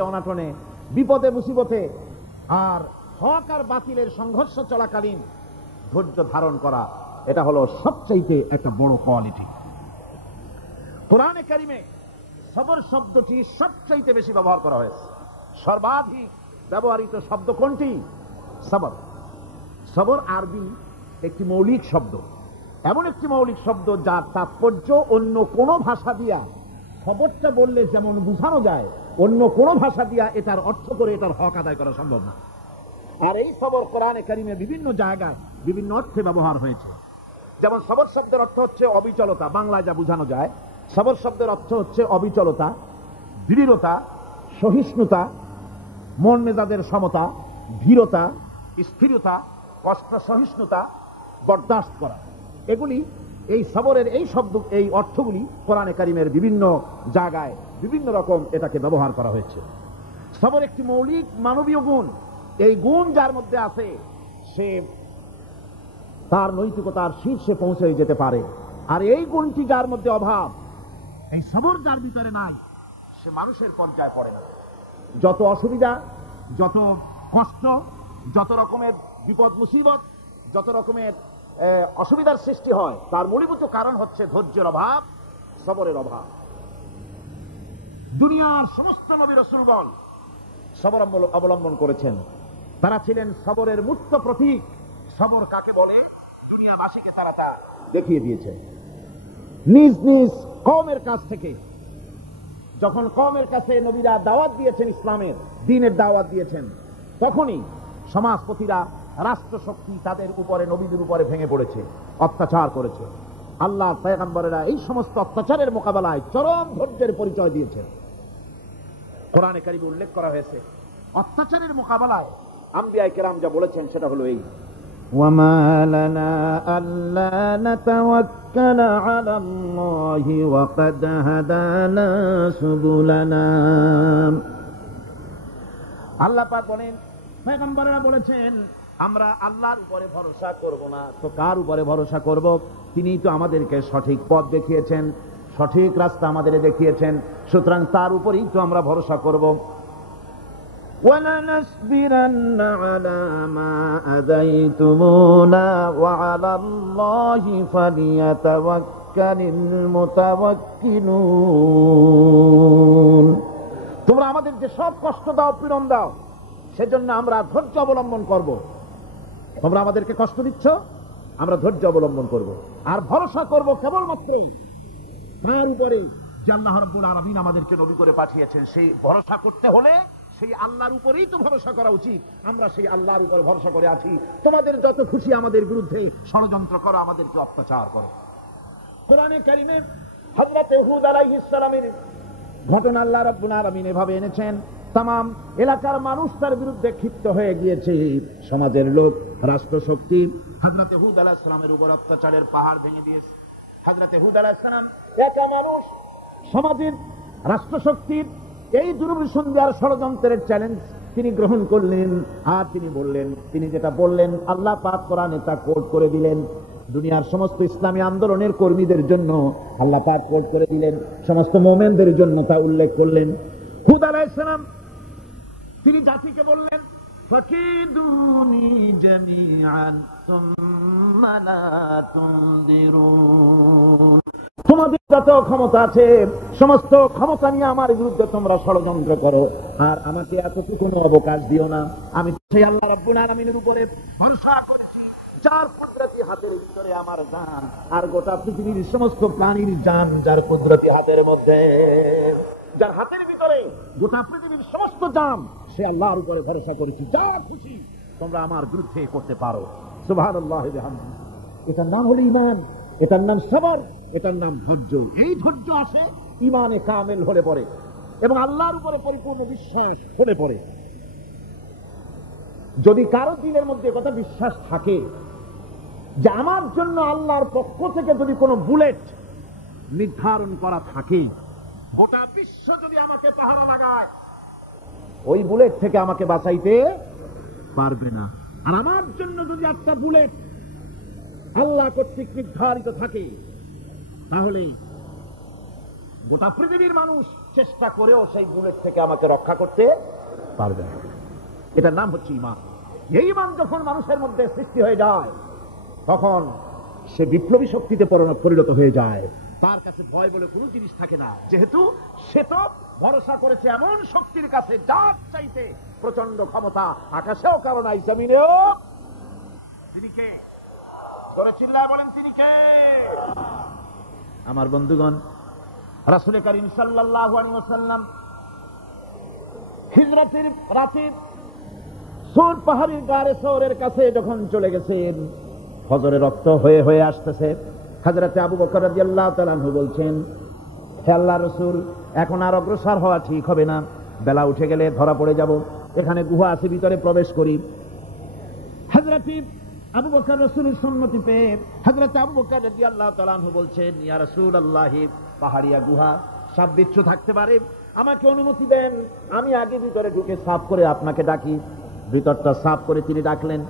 অনাটনে, বিপদে মুসিবতে আর হক আর বাতিলের সংঘর্ষ চলাকালীন ধৈর্য ধারণ করা, এটা হলো সবচাইতে একটা বড় কোয়ালিটি। কোরআনে কারিমে সবর শব্দটি সবচাইতে বেশি ব্যবহার করা হয়েছে। সর্বাধিক ব্যবহৃত শব্দ কোনটি? সবর। সবর আরবি একটি মৌলিক শব্দ, এমন একটি মৌলিক শব্দ যার তাৎপর্য অন্য কোন ভাষা দিয়া খবরটা বললে যেমন বোঝানো যায়, অন্য কোন ভাষা দিয়া এটার অর্থ করে এটার হক আদায় করা সম্ভব না। আর এই সবর কোরআনে কারিমে বিভিন্ন জায়গায় বিভিন্ন অর্থে ব্যবহার হয়েছে। যেমন সবর শব্দের অর্থ হচ্ছে অবিচলতা, বাংলায় যা বোঝানো যায়। সবর শব্দের অর্থ হচ্ছে অবিচলতা, দৃঢ়তা, সহিষ্ণুতা, মন মেজাজের সমতা, ধীরতা, স্থিরতা, কষ্ট সহিষ্ণুতা, বরদাস্ত করা। এগুলি এই সবরের এই শব্দ, এই অর্থগুলি কোরআনে কারিমের বিভিন্ন জায়গায় বিভিন্ন রকম এটাকে ব্যবহার করা হয়েছে। সবর একটি মৌলিক মানবীয় গুণ। এই গুণ যার মধ্যে আছে সে তার নৈতিকতার শীর্ষে পৌঁছে যেতে পারে। আর এই গুণটি যার মধ্যে অভাব, এই সবর যার ভিতরে নাই, সে মানুষের পর্যায়ে পড়ে না। যত অসুবিধা, যত কষ্ট, যত রকমের বিপদ মুসিবত, যত রকমের অসুবিধার সৃষ্টি হয়, তার মূলীভূত কারণ হচ্ছে ধৈর্যের অভাব, সবরের অভাব। দুনিয়ার সমস্ত নবী রাসূলগণ সবর অবলম্বন করেছেন। তারা ছিলেন সবরের মূর্ত প্রতীক। সবর কাকে বলে দুনিয়াবাসীকে তারা তা দেখিয়ে দিয়েছে। নিজ নিজ কওমের কাছ থেকে যখন কওমের কাছে নবীরা দাওয়াত দিয়েছেন, ইসলামের দ্বীনের দাওয়াত দিয়েছেন, তখনই সমাজপতিরা, রাষ্ট্রশক্তি তাদের উপরে, নবীদের উপরে ভেঙে পড়েছে, অত্যাচার করেছে। আল্লাহর পয়গম্বরেরা এই সমস্ত অত্যাচারের মোকাবেলায় চরম ধৈর্যের পরিচয় দিয়েছে। কোরআনে কারিমে উল্লেখ করা হয়েছে অত্যাচারের মোকাবেলায় আম্বিয়া কেরাম যা বলেছেন সেটা হলো এই: وما لنا ألا نتوكل على الله وقد هدانا سبلنا। আল্লাহ পাক বলেন, পয়গম্বরেরা বলেছেন আমরা আল্লাহর উপরে ভরসা করব না, তো কার উপরে ভরসা করব? তিনিই তো আমাদেরকে সঠিক পথ দেখিয়েছেন, সঠিক রাস্তা আমাদের দেখিয়েছেন, সুতরাং তার উপরেই তো আমরা ভরসা করব। وَلَنَصْبِرَنَّ عَلَى مَا آذَيْتُمُونَا وَعَلَى اللَّهِ فَلْيَتَوَكَّلِ الْمُتَوَكِّلُونَ। তোমরা আমাদের যে সব কষ্ট দাও, পীড়ন দাও, সেজন্য আমরা ধৈর্য অবলম্বন করব। তোমরা আমাদেরকে কষ্ট দিচ্ছ, আমরা ধৈর্য অবলম্বন করব আর ভরসা করব কেবলমাত্রই তার উপরে যে আল্লাহ রাব্বুল আলামিন আমাদেরকে নবী করে পাঠিয়েছেন। সেই ভরসা করতে হলে সেই আল্লাহর উপরেই তো ভরসা করা উচিত। আমরা সেই আল্লাহর উপরে ভরসা করে আছি। তোমাদের যত খুশি আমাদের বিরুদ্ধে ষড়যন্ত্র করো, আমাদেরকে অত্যাচার করো। কোরআনে কারিমে হযরত হুদ আলাইহিস সালামের ঘটনা আল্লাহ রাব্বুল আলামিন এভাবে এনেছেন, তামাম এলাকার মানুষ তার বিরুদ্ধে ক্ষিপ্ত হয়ে গিয়েছে। সমাজের লোক, রাষ্ট্রশক্তি হযরত হুদ আলাইহিস সালামের উপর অত্যাচারের পাহাড় ভেঙে দিয়েছে। হযরত হুদ আলাইহিস সালাম একা মানুষ, সমাজের রাষ্ট্রশক্তির এই দুর্বিসন্ধি দেওয়ার ষড়যন্ত্রের চ্যালেঞ্জ তিনি গ্রহণ করলেন। আর তিনি বললেন, তিনি যেটা বললেন আল্লাহ পাক কোরআনে তা কোট করে দিলেন। দুনিয়ার সমস্ত ইসলামী আন্দোলনের কর্মীদের জন্য আল্লাহ পাক কোট করে দিলেন, সমস্ত মুমিনদের জন্য তা উল্লেখ করলেন। হুদ আলাইহিস সালাম তিনি জাতিকে বললেন, ফাকিদুনি জামিআন সুম্মা লা তুনদিরুন। তোমাদের যত ক্ষমতা আছে সমস্ত ক্ষমতা নিয়ে আমার বিরুদ্ধে তোমরা ষড়যন্ত্র করো, আর আমাকে এতটুকু অবকাশ দিও না। আমি সেই আল্লাহ রাব্বুল আলামিনের উপরে ভরসা করেছি, যার কুদরতি হাতের ভিতরে আমার জান, আর গোটা পৃথিবীর সমস্ত প্রাণীর জান যার কুদরতি হাতের মধ্যে, যার হাতের ভিতরে গোটা পৃথিবীর সমস্ত জান, সে আল্লাহর উপরে ভরসা করেছি। যা খুশি তোমরা আমার বিরুদ্ধে করতে পারো। সুবহানাল্লাহি ওয়া বিহামদিহি। এটার নাম হলো ঈমান, এটার নাম সবর, এটার নাম ধৈর্য। এই ধৈর্য আসে ঈমানে কামেল হলে পরে এবং আল্লাহর উপরে পরিপূর্ণ বিশ্বাস হলে পরে। যদি কারো দিলের মধ্যে কথা বিশ্বাস থাকে যে আমার জন্য আল্লাহর পক্ষ থেকে যদি কোনো বুলেট নির্ধারণ করা থাকে, গোটা বিশ্ব যদি আমাকে পাহারা লাগায়, ওই বুলেট থেকে আমাকে বাঁচাইতে পারবে না। আর আমার জন্য যদি একটা বুলেট আল্লাহ কর্তৃক নির্ধারিত থাকে, তাহলে গোটা পৃথিবীর মানুষ চেষ্টা করেও সেই বুলেট থেকে আমাকে রক্ষা করতে পারবে না। এটার নাম হচ্ছে ঈমান। এই ঈমান যখন মানুষের মধ্যে সৃষ্টি হয়ে যায়, তখন সে বিপ্লবী শক্তিতে পরিণত হয়ে যায়। তার কাছে ভয় বলে কোনো জিনিস থাকে না, যেহেতু সে তো ভরসা করেছে এমন শক্তির কাছে যার চাইতে প্রচন্ড ক্ষমতা আকাশেও কারো নাই, জমিনেও। তিনি কে? জোরে চিল্লায় বলেন, তিনি কে? আমার বন্ধুগণ, রাসূল করিম সাল্লাল্লাহু আলাইহি ওয়াসাল্লাম হিজরতের রাতে সূর পাহাড়ের গারে সওরের কাছে যখন চলে গেছেন, ফজরের রক্ত হয়ে হয়ে আসতেছে। হযরতে আবু বকর রাদিয়াল্লাহু তাআলা আনহু বলছেন, হে আল্লাহর রাসূল, এখন আর অগ্রসর হওয়া ঠিক হবে না, বেলা উঠে গেলে ধরা পড়ে যাব। এখানে গুহা আছে, ভিতরে প্রবেশ করি। হযরতে আবু বকর রাসূলের সম্মতি পেয়ে হযরতে আবু বকর রাদিয়াল্লাহু তাআলা আনহু বলছেন, ইয়া রাসূলুল্লাহ, পাহাড়িয়া গুহা, সাপ বিচ্ছু থাকতে পারে, আমাকে অনুমতি দেন, আমি আগে ভিতরে ঢুকে সাফ করে আপনাকে ডাকি। ভিতরটা সাফ করে তিনি ডাকলেন।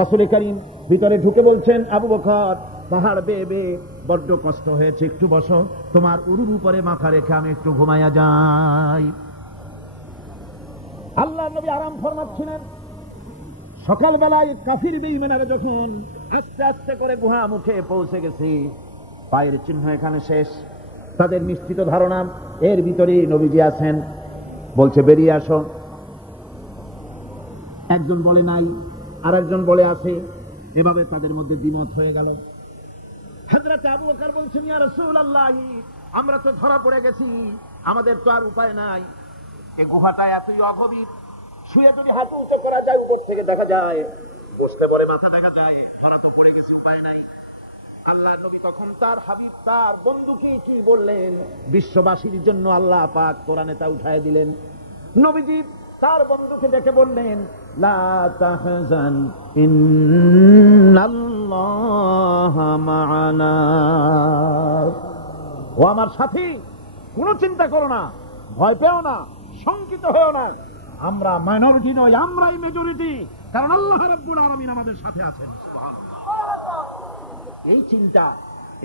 রাসূল করিম ভিতরে ঢুকে বলছেন, আবু বকর, পাহাড় বেয়ে বেয়ে বড্ড কষ্ট হয়েছে, একটু বসো, তোমার উরুর উপরে মাথা রেখে আমি একটু ঘুমাইয়া যাই। আল্লাহর নবী আরাম ফরমাচ্ছিলেন। সকালবেলায় কাফির বেঈমানেরা যখন আস্তে আস্তে করে গুহা মুখে পৌঁছে গেছে, পায়ের চিহ্ন এখানে শেষ। তাদের নিশ্চিত ধারণা এর ভিতরে নবীজি আছেন। বলছে, বেরিয়ে আসো। একজন বলে নাই, আর একজন বলে আছে। এভাবে তাদের মধ্যে দ্বিমত হয়ে গেল। হযরত আবু বকর বলছেন, ইয়া রাসূলুল্লাহ, আমরা তো ধরা পড়ে গেছি, আমাদের তো আর উপায় নাই। এই গুহাটা এতই অগভীর, শুয়ে যদি হাত উঁচু করা যায় উপর থেকে দেখা যায়, বসতে পরে মাথা দেখা যায়, ধরা তো পড়ে গেছি, উপায় নাই। আল্লাহর নবী তখন তার হাবিব, তার বন্ধুকে কি বললেন? বিশ্ববাসীর জন্য আল্লাহ পাক কোরআনে তা উঠায় দিলেন। নবীজি তার বন্ধুকে ডেকে বললেন, লা তাহজান ইন্নাল্লাহা মা'ানা। ও আমার সাথী, কোনো চিন্তা করো না, ভয় পেও না, শঙ্কিত হও না। আমরা মাইনরিটি নই, আমরাই মেজরিটি, কারণ আল্লাহ রাব্বুল আলামিন আমাদের সাথে আছেন। সুবহানাল্লাহ। এই চিন্তা,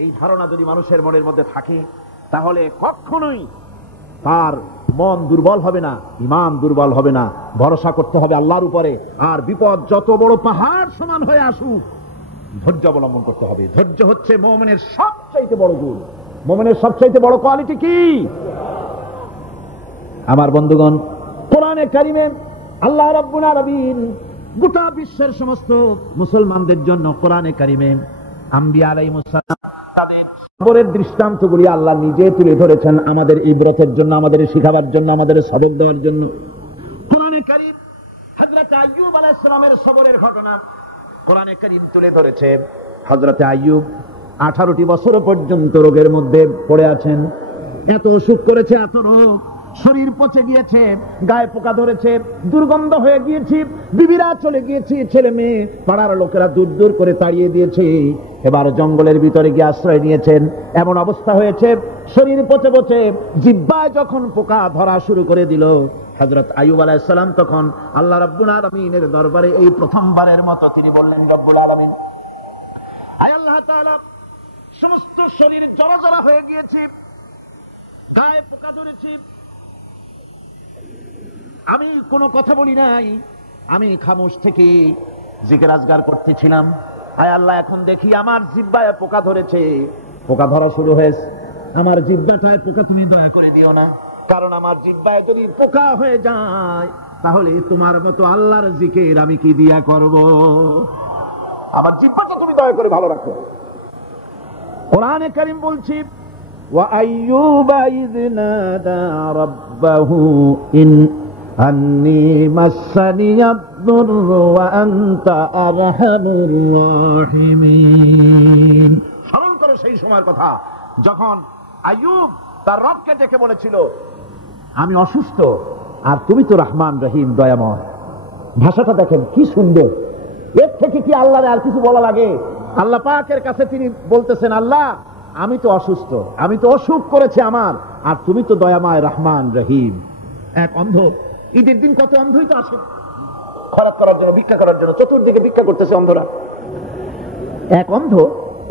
এই ধারণা যদি মানুষের মনের মধ্যে থাকে, তাহলে কখনোই তার মন দুর্বল হবে না, ঈমান দুর্বল হবে না। ভরসা করতে হবে আল্লাহর উপরে। আর বিপদ যত বড় পাহাড় সমান হয়ে আসুক, ধৈর্য অবলম্বন করতে হবে। ধৈর্য হচ্ছে মুমিনের সবচাইতে বড় গুণ। মুমিনের সবচাইতে বড় কোয়ালিটি কি? আমার বন্ধুগণ, কোরআনে কারিমে আল্লাহ রাব্বুল আলামিন গোটা বিশ্বের সমস্ত মুসলমানদের জন্য কোরআনে কারিমে আম্বিয়া আলাইহিস সালাম তাদের সবরের দৃষ্টান্তগুলি আল্লাহ নিজে তুলে ধরেছেন, আমাদের ইবরতের জন্য, আমাদের শিখাবার জন্য, আমাদের সবক দেওয়ার জন্য। কোরআনে কারীম হযরত আইয়ুব আলাইহিস সালামের সবরের ঘটনা কোরআনে কারীম তুলে ধরেছে। হযরত আইয়ুব 18টি বছর পর্যন্ত রোগের মধ্যে পড়ে আছেন। এত অসুখ করেছে, এত রোগ, শরীর পচে গিয়েছে, গায়ে পোকা ধরেছে, দুর্গন্ধ হয়ে গিয়েছে, বিবিরা চলে গিয়েছে, ছেলে মেয়ে পাড়ার লোকেরা দূর দূর করে তাড়িয়ে দিয়েছে। এবার জঙ্গলের ভিতরে গিয়ে আশ্রয় নিয়েছেন। এমন অবস্থা হয়েছে, শরীর পচে পচে জিহ্বায় যখন পোকা ধরা শুরু করে দিল, হযরত আইয়ুব আলাইহিস সালাম তখন আল্লাহ রাব্বুল আলামিনের দরবারে এই প্রথমবারের মতো তিনি বললেন, রব্বুল আলামিন, আয় আল্লাহ তাআলা, সমস্ত শরীর জড়জড়া হয়ে গিয়েছে, গায়ে পোকা ধরেছে, আমি কোনো কথা বলি নাই, আমি খামোশ থেকে জিকির আজগার করতেছিলাম। আয় আল্লাহ, এখন দেখি আমার জিহ্বায় পোকা ধরেছে, পোকা ধরা শুরু হয়েছে। আমার জিহ্বাটায় পোকা তুমি দয়া করে দিও না, কারণ আমার জিহ্বায় যদি পোকা হয়ে যায়, তাহলে তোমার মতো আল্লাহর জিকির আমি কি দিয়া করব? আমার জিহ্বাটা তুমি দয়া করে ভালো রাখো। কোরআনে কারীম বলছি, ওয়া আইয়ুবা ইয নাদা রাব্বাহু ইন আন্নী মাসসানিয়াদ-দুররু ওয়া আনতা আরহামুর রাহিমিন। স্মরণ করো সেই সময়ের কথা যখন আইয়ুব তার রবকে ডেকে বলেছিল, আমি অসুস্থ আর তুমি তো রহমান রহিম, দয়াময়। ভাষাটা দেখেন কি সুন্দর। এর থেকে কি আল্লাহর আর কিছু বলা লাগে? আল্লাহ পাকের কাছে তিনি বলতেছেন, আল্লাহ, আমি তো অসুস্থ, আমি তো অসুখ করেছে আমার, আর তুমি তো দয়াময় রহমান রহিম। এক অন্ধ, ঈদের দিন কত অন্ধই তো আসে খরচ করার জন্য, ভিক্ষা করার জন্য, চতুর্দিকে ভিক্ষা করতেছে অন্ধরা। এক অন্ধ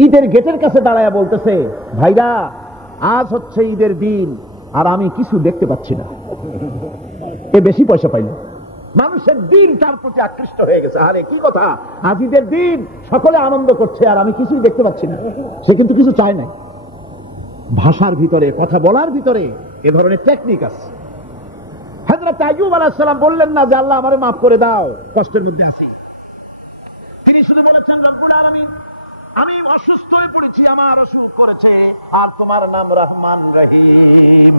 ঈদের গেটের কাছে দাঁড়ায় বলতেছে, ভাইরা, আজ হচ্ছে ঈদের দিন আর আমি কিছু দেখতে পাচ্ছি না। এ বেশি পয়সা পাইল। মানুষের দিন তার প্রতি আকৃষ্ট হয়ে গেছে। আরে কি কথা, আজ ঈদের দিন, সকলে আনন্দ করছে আর আমি কিছুই দেখতে পাচ্ছি না। সে কিন্তু কিছু চায় নাই। ভাষার ভিতরে, কথা বলার ভিতরে এ ধরনের টেকনিক আছে। হযরত আইয়ুব আলাইহিস সালাম বললেন না যে আল্লাহ আমারে মাফ করে দাও, কষ্টের মধ্যে আছি। তিনি শুধু বলেছেন রব্বুল আলামিন, আমি অসুস্থ হয়ে পড়েছি, আমার অসুখ করেছে, আর তোমার নাম রহমান রহিম।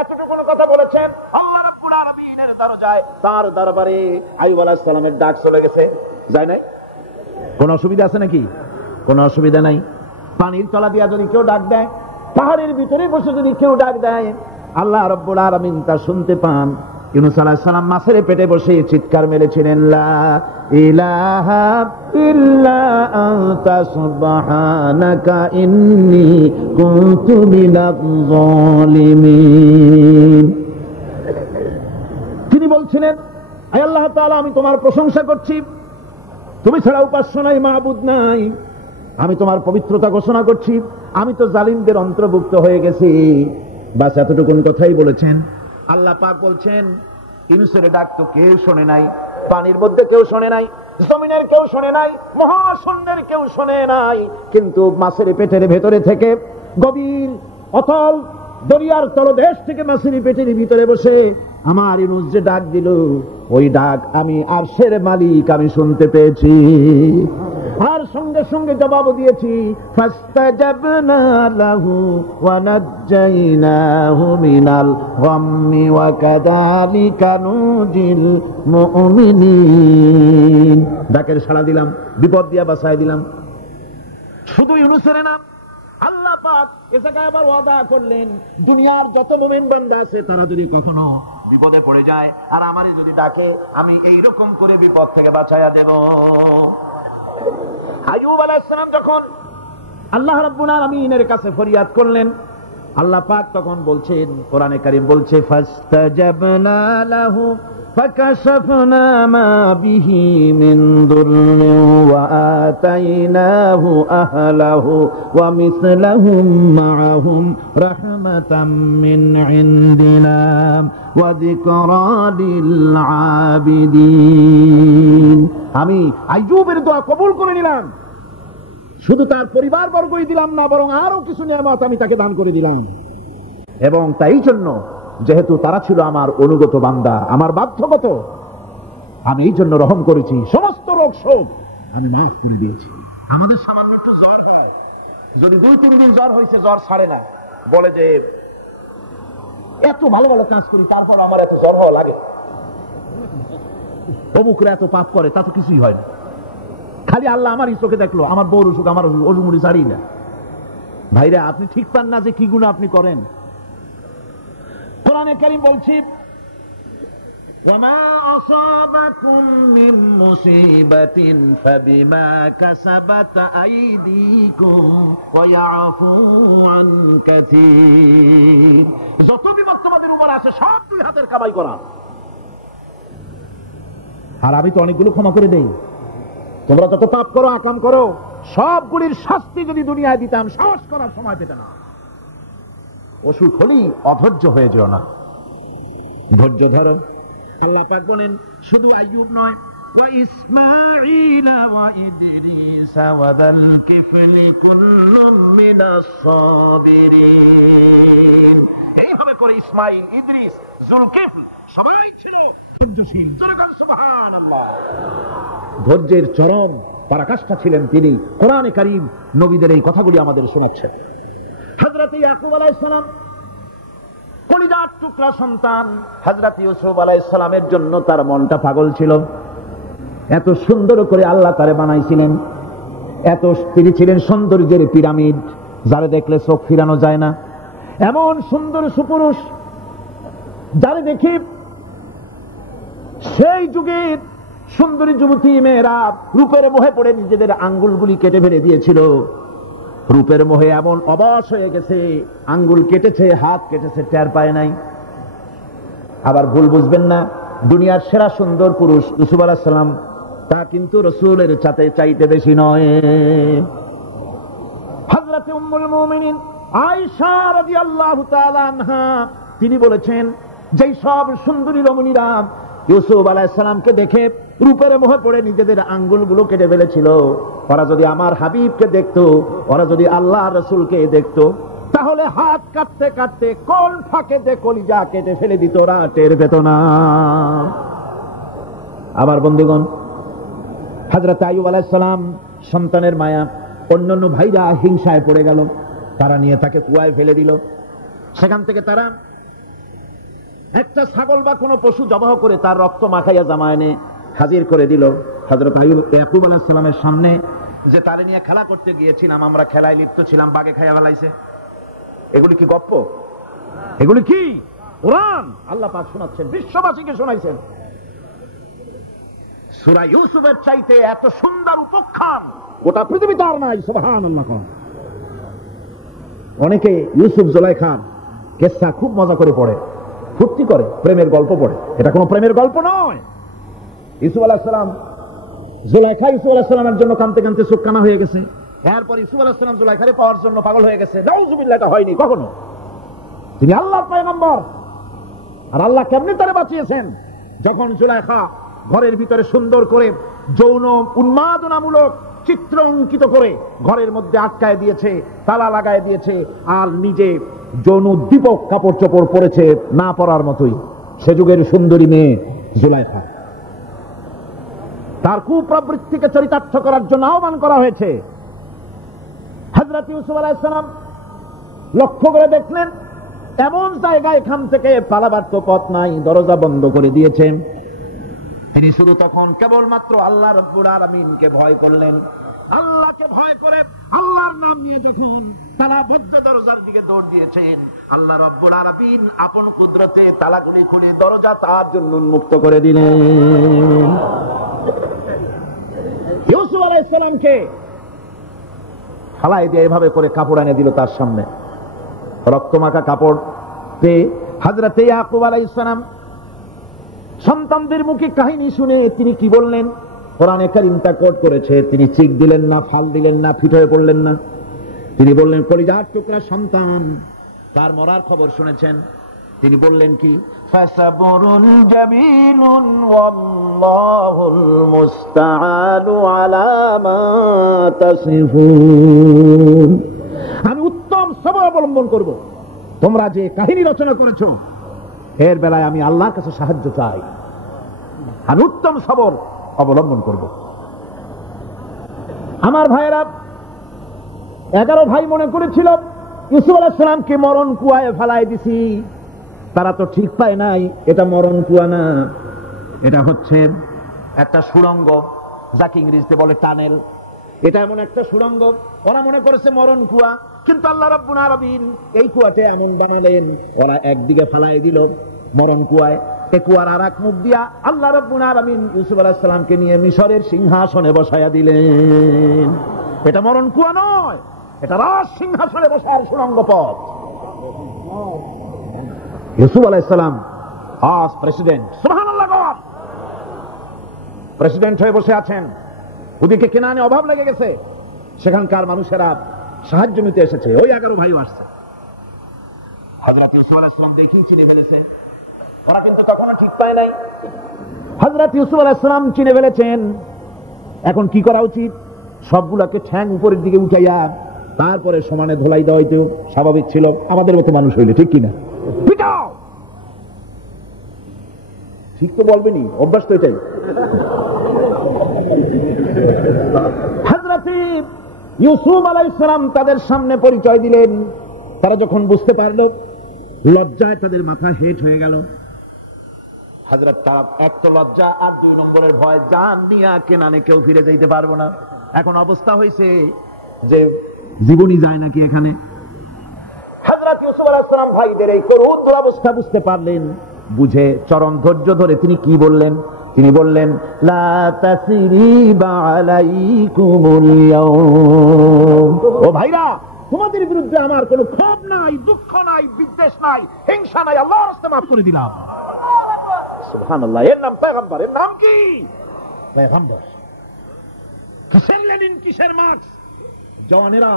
এতটুকু কথা বলেছেন। আল্লাহ রাব্বুল আলামিনের দরজায়, তার দরবারে আইয়ুব আলাইহিস সালামের ডাক চলে গেছে। যায় নাই? কোন অসুবিধা আছে নাকি? কোন অসুবিধা নাই। পানির তলা দিয়া যদি কেউ ডাক দেয়, পাহাড়ের ভিতরে বসে যদি কেউ ডাক দেয়, আল্লাহ রাব্বুল আলামিন তা শুনতে পান। ইউনূস আলাইহিস সালাম মাছের পেটে বসে চিৎকার মেরেছিলেন, লা ইলাহা ইল্লা আনতা সুবহানাকা ইন্নী কুনতু মিনাজ জালিমিন। তিনি বলছিলেন, হে আল্লাহ তাআলা, আমি তোমার প্রশংসা করছি, তুমি ছাড়া উপাস্য নাই, মাবুদ নাই। আমি তোমার পবিত্রতা ঘোষণা করছি, আমি তো জালিমদের অন্তর্ভুক্ত হয়ে গেছি। বাস এতটুকুন কথাই বলেছেন। আল্লাহ পাক বলছেন, ইউনূসের ডাক তো কেউ শোনে নাই, পানির মধ্যে কেউ শোনে নাই, জমিনের কেউ শোনে নাই, মহাশূন্যের কেউ শোনে নাই, কিন্তু মাছের পেটের ভেতরে থেকে, গভীর অতল দরিয়ার তলদেশ থেকে মাছের পেটের ভিতরে বসে আমার ইউনূস যে ডাক দিল, ওই ডাক আমি আরশের মালিক আমি শুনতে পেয়েছি, আর সঙ্গে সঙ্গে জবাব দিয়েছি। ফাস্তাজাবনা লাহু ওয়া নাজ্জাইনাহু মিনাল গাম্মি ওয়া কাযালিকা নুজিল মুমিনিন। ডাকের সাড়া দিলাম, বিপদ দিয়া বাঁচায় দিলাম। শুধু ইউনূসের নাম আল্লাহ পাক এ জায়গায় আবার ওয়াদা করলেন, দুনিয়ার যত মুমিন বান্দা আছে তারা যদি কখনো বিপদে পড়ে যায় আর আমারে যদি ডাকে, আমি এইরকম করে বিপদ থেকে বাঁচায়া দেব। আইয়ুব আলাইহিস সালাম যখন আল্লাহ রাব্বুল আলামিনের কাছে ফরিয়াদ করলেন, আল্লাহ পাক তখন বলছেন, কোরআনে কারীম বলছে, ফাস্তাজাবনা লাহু ফাকাশাফনা মা বিহি মিন দুররিন ওয়া আতাইনাহু আহলাহু ওয়া মিসলাহুম মাআহুম রাহমাতাম মিন ইনদিনা ওয়া যিকরা লিল আবিদিন। আমি আইয়ুবের দোয়া কবুল করে নিলাম, শুধু তার পরিবার বর্গই দিলাম না, বরং আরো কিছু নিয়ামত আমি তাকে দান করে দিলাম। এবং তাই জন্য, যেহেতু তারা ছিল আমার অনুগত বান্দা, আমার বাধ্যগত, আমি এই জন্য রহম করেছি, সমস্ত রোগ শোক আমি মাফ করে দিয়েছি। আমাদের সামান্য একটু জ্বর হয়, যদি 2-3 দিন জ্বর হয়েছে, জ্বর ছাড়ে না, বলে যে এত ভালো ভালো কাজ করি, তারপর আমার এত জ্বর হওয়া লাগে, অমুকরা এত পাপ করে, তা তো কিছুই হয় না। খালি আল্লাহ আমার চোখে দেখলো, আমার বউর অসুখ, আমার অজুমুড়ি ছাড়ি না। ভাইরা, আপনি ঠিক পান না যে কি গুনাহ আপনি করেন। কোরআনে কারীম বলছে, ওয়ামা আসাবাকুম মিন মুসিবাতিন ফাবিমা কাসাবাত আইদিকুম ওয়া ইয়াফু আন কাসীর। যত বিপদ তোমাদের উপর আসে সব দুই হাতের কামাই করা, আর আমি তো অনেকগুলো ক্ষমা করে দেই। তোমরা যত পাপ করো, আকাম করো, সবগুলির শাস্তি যদি দুনিয়ায় দিতাম, সাহস করার সময় পেতে না। অসুখ হলেই অধৈর্য হয়ে যেও না, ধৈর্য ধরো। আল্লাহ পাক বলেন, শুধু আইয়ুব নয়, ওয়া ইসমাঈল ওয়া ইদরিস ওয়া যাল কিফলি কুল্লুম মিনাস সাবিরিন। এইভাবে করে ইসমাঈল, ইদ্রিস, যুলকিফল সবাই ছিল ধৈর্যশীল। সুবহানাল্লাহ। ধৈর্যের চরম পরাকাষ্ঠা ছিলেন তিনি। কোরআনে কারীম নবীদের এই কথাগুলি আমাদের শোনাচ্ছেন। হযরত ইয়াকুব আলাইহিস সালাম কলিজার টুকরা সন্তান, হযরত ইউসুফ আলাইহিস সালামের জন্য তার মনটা পাগল ছিল। এত সুন্দর করে আল্লাহ তারে বানাইছিলেন, এত তিনি ছিলেন সৌন্দর্যের পিরামিড, যারে দেখলে চোখ ফিরানো যায় না। এমন সুন্দর সুপুরুষ, যারে দেখি সেই যুগের সুন্দরী যুবতী মেয়েরা রূপের মোহে পড়ে নিজেদের আঙ্গুলগুলি কেটে ফেলে দিয়েছিল। রূপের মোহে এমন অবশ হয়ে গেছে, আঙ্গুল কেটেছে, হাত কেটেছে, টের পায় নাই। আবার ভুল বুঝবেন না, দুনিয়ার সেরা সুন্দর পুরুষ ইউসুফ আলাইহিস সালাম, তা কিন্তু রাসূলের চাইতে বেশি নয়। হযরত উম্মুল মুমিনিন আয়েশা রাদিয়াল্লাহু তাআলা আনহা তিনি বলেছেন, যেই সব সুন্দরী রমণীরা ইউসুফ আলাইহিস সালামকে দেখে রূপের মোহে পড়ে নিজেদের আঙ্গুলগুলো কেটে ফেলেছিল, ওরা যদি আমার হাবিবকে দেখতো, ওরা যদি আল্লাহ রাসূলকে দেখতো, তাহলে হাত কাটতে কাটতে কোন ফাঁকে যে কলিজা কেটে ফেলে দিত, ওরা টের পেত না। আবার বন্ধুগণ, হযরত আইয়ুব আলাইহিস সালাম সন্তানের মায়া, অন্যান্য ভাইরা হিংসায় পড়ে গেল, তারা নিয়ে তাকে কুয়ায় ফেলে দিল। সেখান থেকে তারা একটা ছাগল বা কোনো পশু জবাহ করে তার রক্ত মাখাইয়া জামায় এনে হাজির করে দিল হযরত ইয়াকুব আলাইহিস সালামের সামনে, যে তারে নিয়ে খেলা করতে গিয়েছিলাম, আমরা খেলায় লিপ্ত ছিলাম, বাগে খাইয়া ফেলাইছে। এগুলি কি গপ্প? এগুলি কি কোরআন? আল্লাহ পাক শোনাচ্ছেন, বিশ্ববাসীকে শোনাইছেন। সূরা ইউসুফের চাইতে এত সুন্দর উপাখ্যান গোটা পৃথিবীতে আর নাই। সুবহানাল্লাহ। অনেকে ইউসুফ জুলাইখার কিসসা খুব মজা করে পড়ে, ফুর্তি করে, প্রেমের গল্প পড়ে। এটা কোনো প্রেমের গল্প নয়। ইউসুফ আলাইহিস সালাম জুলাইখা ইউসুফ আলাইহিস সালামের জন্য কাঁদতে কাঁদতে চোখ কানা হয়ে গেছে। এরপর ইউসুফ আলাইহিস সালাম জুলাইখারে পাওয়ার জন্য পাগল হয়ে গেছে। নাউযুবিল্লাহ, এটা হয়নি কখনো। তিনি আল্লাহর পয়গম্বর, আর আল্লাহ কেমনে তারে বাঁচিয়েছেন? যখন জুলাইখা ঘরের ভিতরে সুন্দর করে যৌন উন্মাদনামূলক চিত্র অঙ্কিত করে ঘরের মধ্যে আটকায় দিয়েছে, তালা লাগায় দিয়েছে, আর নিজে যৌন উদ্দীপক কাপড় চোপড় পরেছে, না পরার মতোই। সে যুগের সুন্দরী মেয়ে জুলাইখা, তার কুপ্রবৃত্তিকে চরিতার্থ করার জন্য আহ্বান করা হয়েছে। হযরত ইউসুফ আলাইহিস সালাম লক্ষ্য করে দেখলেন এমন জায়গায় এখান থেকে পালাবার তো পথ নাই, দরজা বন্ধ করে দিয়েছেন। তিনি শুধু তখন কেবলমাত্র আল্লাহ রাব্বুল আলামিনকে ভয় করলেন। আল্লাহকে ভয় করে আল্লাহর নাম নিয়ে যখন তালাবদ্ধ দরজার দিকে দৌড় দিয়েছেন, আল্লাহ রাব্বুল আলামিন আপন কুদরতে তালাগুলি খুলে দরজা তার জন্য উন্মুক্ত করে দিলেন। ইউসুফ আলাইহিস সালামকে ফালাই দিয়ে এভাবে করে কাপড় এনে দিল তার সামনে, রক্তমাখা কাপড় পেয়ে হযরত ইয়াকুব আলাইহিস সালাম সন্তানদের মুখে কাহিনী শুনে তিনি কি বললেন? কোরআনে কারীম তা কোট করেছে। তিনি চিক দিলেন না, ফাল দিলেন না, ফিট হয়ে পড়লেন না। তিনি বললেন, কলিজার টুকরা সন্তান, তার মরার খবর শুনেছেন। তিনি বললেন কি? ফাসাবরুন জামিলুন ওয়াল্লাহুল মুস্তাআনু আলা মা তাসিফুন। আমি উত্তম সবর অবলম্বন করব। তোমরা যে কাহিনী রচনা করেছো এর বেলায় আমি আল্লাহর কাছে সাহায্য চাই। আমি উত্তম সবর অবলম্বন করব। আমার ভাইয়েরা, 11 ভাই মনে করেছিল ইউসুফ আলাইহিস সালামকে মরণ কুয়ায় ফেলাই দিছি। তারা তো ঠিক পায় নাই এটা মরণ কুয়া না, এটা হচ্ছে একটা সুড়ঙ্গ, যাকে ইংরেজিতে বলে টানেল। এটা এমন একটা সুড়ঙ্গ, ওরা মনে করেছে মরণ কুয়া। কিন্তু আল্লাহ রাব্বুল আলামিন এই কুয়াতে এমন বানালেন, ওরা একদিকে ফেলাই দিল মরণ কুয়ায়, এই কুয়ার আর এক মুখ দিয়া আল্লাহ রাব্বুল আলামিন ইউসুফ আলাইহিস সালামকে নিয়ে মিশরের সিংহাসনে বসায়া দিলেন। এটা মরণ কুয়া নয়, এটা রাজ সিংহাসনে বসার সুড়ঙ্গ পথ। ইউসুফ আলাইহিস সালাম আজ প্রেসিডেন্ট। সুবহানাল্লাহ, প্রেসিডেন্ট হয়ে বসে আছেন। ওদিকে কেনানে অভাব লেগে গেছে, সেখানকার মানুষেরা সাহায্য নিতে এসেছে। ওই 11 ভাইও আসছে। হযরত ইউসুফ আলাইহিস সালাম দেখেই চিনে ফেলেছে। ওরা কিন্তু তখনও ঠিক পায় নাই। হযরত ইউসুফ আলাইহিস সালাম চিনে ফেলেছেন। এখন কি করা উচিত? সবগুলোকে ঠ্যাং উপরের দিকে উঠাইয়া তারপরে সমানে ধোলাই দেওয়াই তো স্বাভাবিক ছিল, আমাদের মতো মানুষ হইলে, ঠিক কিনা? পিটাও, ঠিক তো বলবেনি, অভ্যাস তো এটাই। হযরত ইউসুফ আলাইহিস সালাম তাদের সামনে পরিচয় দিলেন। তারা যখন বুঝতে পারল, লজ্জায় তাদের মাথা হেট হয়ে গেল। হযরত তার এক তো লজ্জা, আর 2 নম্বরের ভয়, জান নিয়া কেনানে কেউ ফিরে যাইতে পারবো না। এখন অবস্থা হয়েছে যে জীবনই যায় নাকি এখানে। হযরত ইউসুফ আলাইহিস সালাম ভাইদের এই করুণ অবস্থা বুঝতে পারলেন। বুঝে চরম ধৈর্য ধরে তিনি কি বললেন? তিনি বললেন, লা তাসরিবা আলাইকুমুল ইয়াউম। ও ভাইরা, তোমাদের বিরুদ্ধে আমার কোনো ক্ষোভ নাই, দুঃখ নাই, বিদ্বেষ নাই, হিংসা নাই, আল্লাহর রাস্তায় মাফ করে দিলাম। সুবহানাল্লাহ। এর নাম পয়গম্বর। এর নাম কি? পয়গম্বর। কিসের লেনিন, কিসের মার্কস? জওয়ানেরা,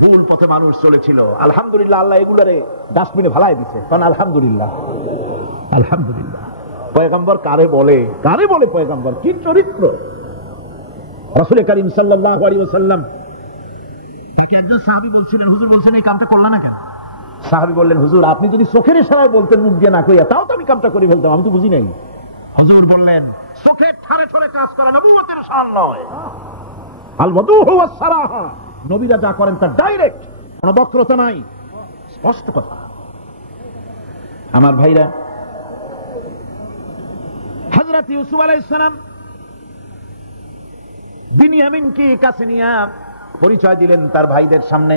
ভুল পথে মানুষ চলেছিল, আলহামদুলিল্লাহ আল্লাহ এগুলারে ডাস্টবিনে ফেলাই দিছে। কারণ আলহামদুলিল্লাহ, আলহামদুলিল্লাহ। পয়গম্বর কারে বলে পয়গম্বর কি চরিত্র! রাসূল করিম সাল্লাল্লাহু আলাইহি ওয়াসাল্লাম তাকে একজন সাহাবী বলছিলেন, হুজুর বলছেন এই কামটা করলা না কেন? সাহাবী বললেন, হুজুর আপনি যদি চোখের ইশারায় বলতেন মুখ দিয়ে না কইয়া, তাও তো আমি কামটা করে ফেলতাম, আমি তো বুঝি নাই। হুজুর বললেন, চোখের ঠারে ঠারে কাজ করা নবুয়তের শান নয়। আল ওয়াদুহু ওয়াস সারাহা, নবীরা যা করেন তা ডাইরেক্ট, কোনো বক্রতা নাই, স্পষ্ট কথা। আমার ভাইরা, হযরত ইউসুফ আলাইহিস সালাম বিনিয়ামিনকে কাছে নিয়ে পরিচয় দিলেন তার ভাইদের সামনে।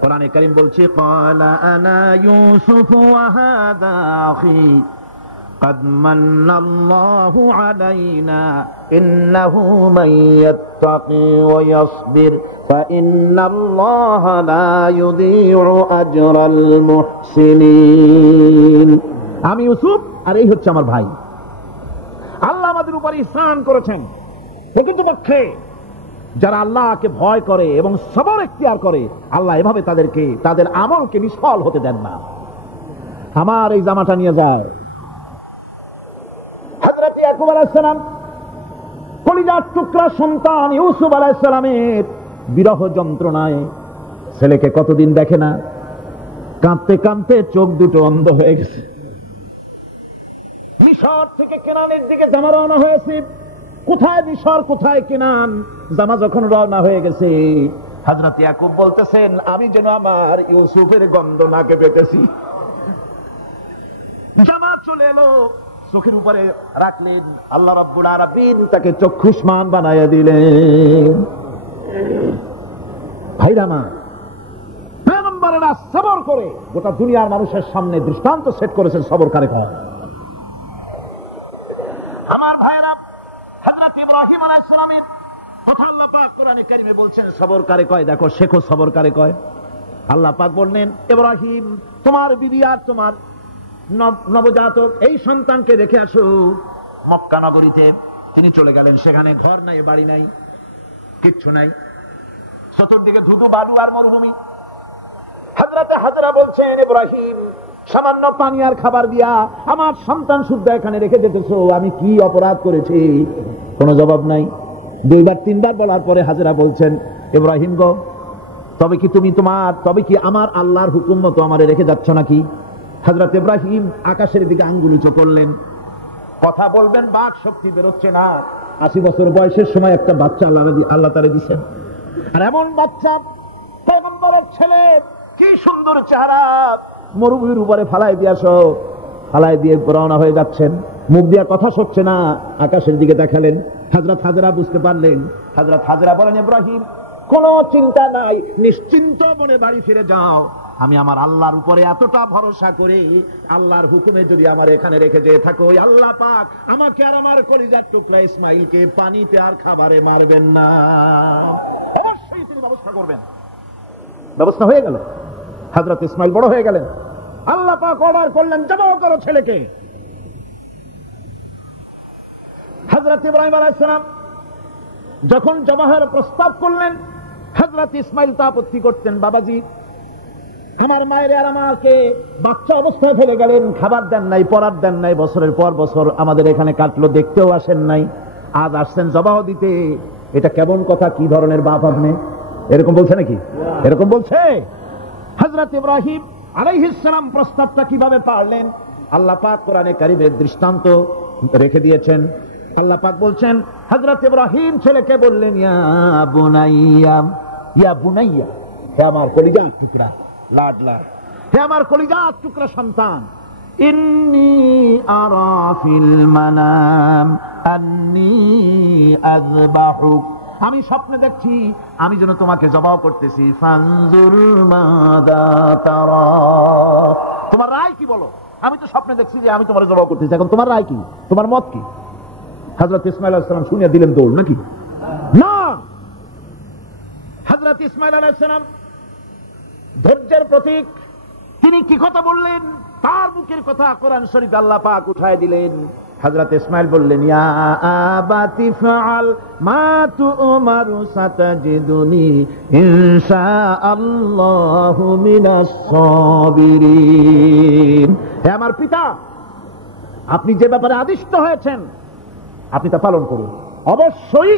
কোরআনে কারীম বলছে, ক্বালা আনা ইউসুফ ওয়া হাযা আখি قد من الله علينا إنه من يتقي ويصبر فإن الله لا يضيع أجر المحسنين। আমি ইউসুফ আর এই হচ্ছে আমার ভাই। আল্লাহ আমাদের উপর ইহসান করেছেন। প্রকৃতপক্ষে যারা আল্লাহকে ভয় করে এবং সবর ইখতিয়ার করে, আল্লাহ এভাবে তাদেরকে তাদের আমলকে নিষ্ফল হতে দেন না। আমার এই জামাটা নিয়ে যায়। হযরত ইয়াকুব আলাইহিস সালাম কলিজার টুকরা সন্তান ইউসুফ আলাইহিস সালামের বিরহ যন্ত্রণায় ছেলেকে কতদিন দেখে না, কাঁদতে কাঁদতে চোখ দুটো অন্ধ হয়ে গেছে। মিশর থেকে কেনানের দিকে জামা রওনা হয়েছে। কোথায় মিশর, কোথায় কেনান? জামা যখন রওনা হয়ে গেছে, হযরত ইয়াকুব বলতেছেন, আমি যেন আমার ইউসুফের গন্ধ নাকে পেতেছি। জামা চলে এলো, চোখের উপরে রাখলেন, আল্লাহ রাব্বুল আলামিন তাকে চক্ষুষ্মান বানাইয়া দিলেন। ভাইরা মা, পয়গম্বরেরা সবর করে গোটা দুনিয়ার মানুষের সামনে দৃষ্টান্ত সেট করেছেন সবর কারে কয়। আমার ভাইরা, হযরত ইব্রাহিম আলাইহিস সালামের কথা আল্লাহ পাক কোরআনে কারীমে বলছেন সবর কারে কয়। দেখো, শেখো সবর কারে কয়। আল্লাহ পাক বললেন, ইব্রাহিম তোমার বিবি আর তোমার নবজাতক এই সন্তানকে রেখে আসো মক্কা নগরীতে। তিনি চলে গেলেন। সেখানে ঘর নাই, বাড়ি নাই, কিচ্ছু নাই, চতুর্দিকে ধুধু বালু আর মরুভূমি। হযরতে হাজরা বলছেন, ইব্রাহিম সামান্য পানি আর খাবার দিয়া আমার সন্তান শুদ্ধ এখানে রেখে যেতেছো, আমি কি অপরাধ করেছি? কোনো জবাব নাই। দুইবার তিনবার বলার পরে হাজরা বলছেন, ইব্রাহিম গো, তবে কি আমার আল্লাহর হুকুম মতো আমারে রেখে যাচ্ছ নাকি? হযরত ইব্রাহিম আকাশের দিকে আঙ্গুল উঁচু করলেন। কথা বলবেন, বাক শক্তি বেরোচ্ছে না। 80 বছর বয়সের সময় একটা বাচ্চা আল্লাহ তারে দিচ্ছেন। আর এমন বাচ্চা, পয়গম্বরের ছেলে, কি সুন্দর চেহারা, মরুভূমির উপরে ফালাই দিয়ে রওনা হয়ে যাচ্ছেন। মুখ দিয়ে কথা সরছে না, আকাশের দিকে দেখালেন। হযরত হাজরা বুঝতে পারলেন। হযরত হাজরা বলেন, ইব্রাহিম কোনো চিন্তা নাই, নিশ্চিন্ত মনে বাড়ি ফিরে যাও। আমি আমার আল্লাহর উপরে এতটা ভরসা করি, আল্লাহর হুকুমে যদি আমার এখানে রেখে যেয়ে থাকো, আল্লাহ পাক আমাকে আর আমার কলিজার টুকরা ইসমাইলকে পানিতে আর খাবারে মারবেন না, অবশ্যই তিনি ব্যবস্থা করবেন। ব্যবস্থা হয়ে গেল। হযরত ইসমাইল বড় হয়ে গেলেন। আল্লাহ পাক অর্ডার করলেন, জবাই করো ছেলেকে। হযরত ইব্রাহিম আলাইহিস সালাম যখন জবাহের প্রস্তাব করলেন, হযরত ইসমাইল তা আপত্তি করতেন। বাবাজি, আমার মায়ের আর আমাকে বাচ্চা অবস্থায় ফেলে গেলেন, খাবার দেন নাই, পরার দেন নাই, বছরের পর বছর আমাদের এখানে কাটলো, দেখতেও আসেন নাই, আজ আসছেন জবাহ দিতে। এটা কেমন কথা? কি ধরনের বাপ আপনি? এরকম বলছে নাকি? এরকম বলছে। হযরত ইব্রাহিম আলাইহিস সালাম প্রস্তাবটা কিভাবে পারলেন? আল্লাহ পাক কোরআনে কারীমের দৃষ্টান্ত রেখে দিয়েছেন। আল্লাহ পাক বলছেন, হযরত ইব্রাহিম ছেলেকে বললেন, ইয়া বুনাইয়া, হে আমার কলিজার টুকরা, লাডলা, হে আমার কলিজার টুকরা সন্তান, ইন্নী আরা ফিল মানাম আন্নী আযবাহুক, আমি স্বপ্নে দেখছি আমি যেন তোমাকে জবাহ করতেছি। ফানজুর মাযা তারা, তোমার রায় কি বলো? আমি তো স্বপ্নে দেখছি যে আমি তোমার জবাহ করতেছি, এখন তোমার রায় কি, তোমার মত কি? হযরত ইসমাঈল আলাইহিস সালাম শুনিয়া দিলেন দৌড়, নাকি না? হযরত ইসমাঈল আলাইহিস সালাম ধৈর্যের প্রতীক। তিনি কি কথা বললেন? তার মুখের কথা কোরআন শরীফে আল্লাহ পাক উঠায় দিলেন। হযরত ইসমাঈল বললেন, ইয়া আবাতি ফাআল মা তু'মারু সাতাজিদুনি ইনশাআল্লাহু মিনাস সাবিরিন। হে আমার পিতা, আপনি যে ব্যাপারে আদিষ্ট হয়েছেন আপনি তা পালন করুন, অবশ্যই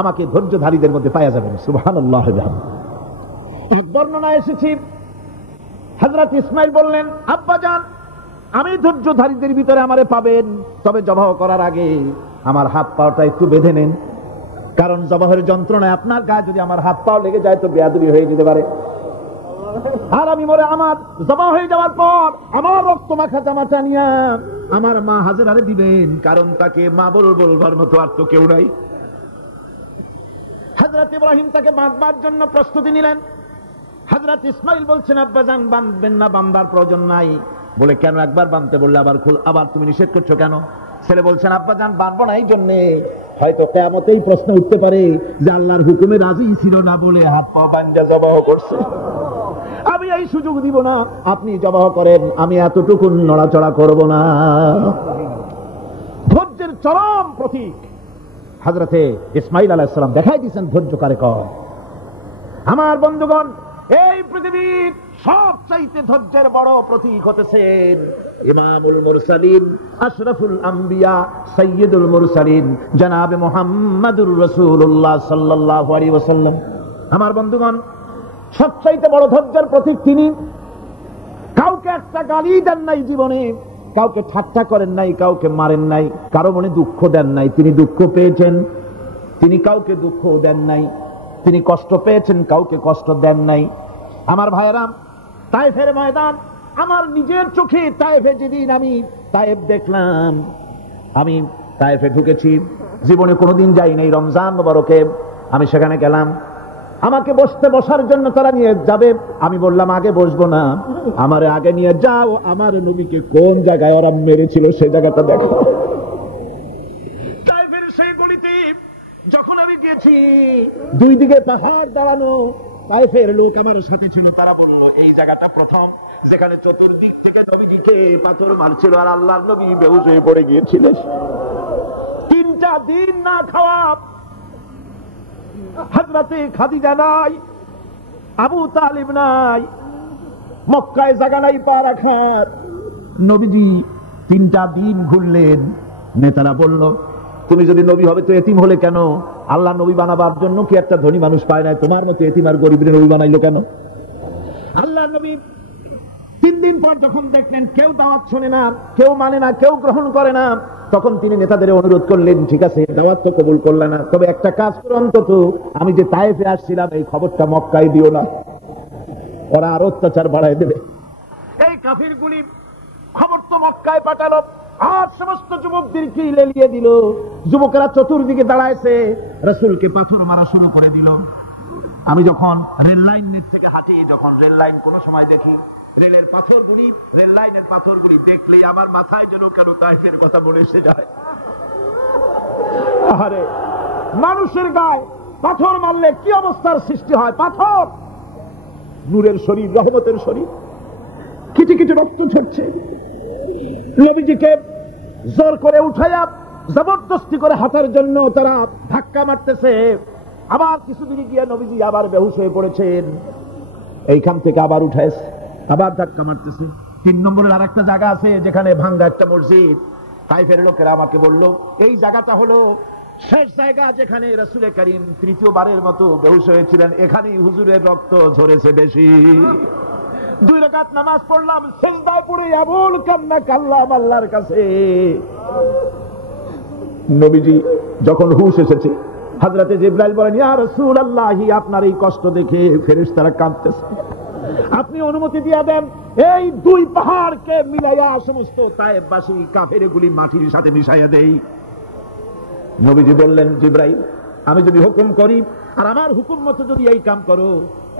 আমাকে ধৈর্যধারীদের মধ্যে পাওয়া যাবেন। সুবহানাল্লাহ। এক বর্ণনা এসেছে, হযরত ইসমাঈল বললেন, আব্বাজান, আমি ধৈর্যধারীদের ভিতরে আমারে পাবেন, তবে জবাহ করার আগে আমার হাত পাটা একটু বেঁধে নেন, কারণ জবাহের যন্ত্রণায় আপনার গায়ে যদি আমার হাত পাও লেগে যায় তো বেয়াদবি হয়ে যেতে পারে। আর আমি মরে আমার জবাহ হয়ে যাওয়ার পর আমার রক্ত মাখা জামাটা নিয়ে আমার মা হাজেরারে দিবেন, কারণ তাকে মা বলবার মতো আর তো কেউ নাই। হযরত ইব্রাহিম তাকে বাঁধবার জন্য প্রস্তুতি নিলেন। হযরত ইসমাঈল বলছেন, আব্বাজান, বাঁধবেন না, বাঁধার প্রয়োজন নাই। বলে, কেন? একবার বাঁধতে বললে আবার তুমি নিষেধ করছো কেন? ছেলে বলছেন, আব্বাজান, বাঁধবো না এই জন্যে, হয়তো কিয়ামতেই প্রশ্ন উঠতে পারে যে আল্লাহর হুকুমে রাজি ছিল না বলে হাত পা বাঁধা জবাহ করছে। আমি এই সুযোগ দিব না, আপনি জবাহ করেন, আমি এতটুকু নড়াচড়া করব না। ধৈর্যের চরম প্রতীক হযরতে ইসমাঈল আলাইহিস সালাম দেখাই দিয়েছেন ধৈর্য কারে কয়। আমার বন্ধুগণ, এই পৃথিবীর সবচাইতে ধৈর্যের বড় প্রতীক হতেছেন ইমামুল মুরসালিন, আশরাফুল আম্বিয়া, সাইয়্যিদুল মুরসালিন, জনাবে মুহাম্মাদুর রাসূলুল্লাহ সাল্লাল্লাহু আলাইহি ওয়াসাল্লাম। আমার বন্ধুগণ, সবচাইতে বড় ধৈর্যের প্রতীক তিনি। কাউকে একটা গালি দেন নাই জীবনে, কাউকে ঠাট্টা করেন নাই, কাউকে মারেন নাই, কারো মনে দুঃখ দেন নাই। তিনি দুঃখ পেয়েছেন, তিনি কাউকে দুঃখ দেন নাই। তিনি কষ্ট পেয়েছেন, কাউকে কষ্ট দেন নাই। আমার ভাইয়েরা, তায়েফের ময়দান, আমার নিজের চোখে তায়েফে যেদিন আমি তায়েফ দেখলাম, আমি তায়েফে ঢুকেছি, জীবনে কোনোদিন যাই নাই। রমজান মুবারকে আমি সেখানে গেলাম, আমাকে বসার জন্য তারা নিয়ে যাবে। আমি বললাম, আগে বসবো না, আমারে আগে নিয়ে যাও, আমার নবীকে কোন জায়গায় ওরা মেরেছিল সেই জায়গাটা দেখো। তায়েফের সেই গলিতে যখন আমি গেছি, দুই দিকে পাহাড় দাঁড়ানো, তায়েফের লোক আমার সাথে ছিল। তারা বলল, এই জায়গাটা প্রথম যেখানে চতুর্দিক থেকে নবীজিকে পাথর মারছিল আর আল্লাহর নবী বেহুশ হয়ে পড়ে গিয়েছিলেন। 3টা দিন না খাওয়া, হযরতে খাদিজা নাই, আবু তালিব নাই, মক্কায় জায়গা নাই পা রাখার। নবীজি 3টা দিন ঘুরলেন। নেতারা বলল, তুমি যদি নবী হবে তো এতিম হলে কেন? আল্লাহ নবী বানাবার জন্য কি একটা ধনী মানুষ পায় না? তোমার মতো এতিম আর গরিবের নবী বানাইলো কেন? আল্লাহ নবী 3 দিন পর যখন দেখলেন কেউ দাওয়াত শোনে না, কেউ মানে না, কেউ গ্রহণ করে না, তখন তিনি নেতাদের অনুরোধ করলেন, ঠিক আছে, দাওয়াত তো কবুল করলে না, তবে একটা কাজ করো, অন্তত আমি যে তায়েফে আসছিলাম এই খবরটা মক্কায় দিও না, ওরা আর অত্যাচার বাড়ায় দেবে। এই কাফিরগুলি খবর তো মক্কায় পাঠালো, আর সমস্ত যুবকদেরকে লেলিয়ে দিল। যুবকেরা চতুর্দিকে দাঁড়াইছে, রাসূলকে পাথর মারা শুরু করে দিল। আমি যখন রেল লাইনের থেকে হাঁটি, যখন রেল লাইন কোন সময় দেখি, রেলের পাথরগুলি, রেল লাইনের পাথরগুলি দেখলেই আমার মাথায় যেন কেন তায়েফের কথা বলে এসে যায়। আরে, মানুষের গায়ে পাথর মারলে কি অবস্থার সৃষ্টি হয়? পাথর নূরের শরীর, রহমতের শরীর, কিটি কিটি রক্ত ঝরছে। নবীজিকে জোর করে উঠাইয়া জবরদস্তি করে হাঁটার জন্য তারা ধাক্কা মারতেছে। আবার কিছুদিন গিয়ে নবীজি আবার বেহুশ হয়ে পড়েছেন, এইখান থেকে আবার উঠাইছে, আবার ধাক্কা মারতেছে। 3 নম্বরের আরেকটা জায়গা আছে যেখানে ভাঙ্গা একটা মসজিদ। তায়েফের লোকেরা আমাকে বলল, এই জায়গাটা হলো শেষ জায়গা যেখানে রাসূল করিম 3য়বারের মতো বেহুশ হয়েছিলেন, এখানেই হুজুরের রক্ত ঝরেছে বেশি। 2 রাকাত নামাজ পড়লাম, সিজদায় পড়ে আবুল কান্না কাল্লাম আল্লাহর কাছে। নবীজি যখন হুঁশ এসেছে, হযরতে জিবরাইল বলেন, ইয়া রাসূলুল্লাহ, আপনার এই কষ্ট দেখে ফেরেশতারা কাঁদতেছে, আপনি অনুমতি দিয়ে দেন এই 2 পাহাড়কে মিলাইয়া সমস্ত তায়েফবাসী কাফেরগুলি মাটির সাথে মিশাইয়া দেই। নবীজি বললেন, জিবরাইল, আমি যদি হুকুম করি আর আমার হুকুম মতো যদি এই কাম করো,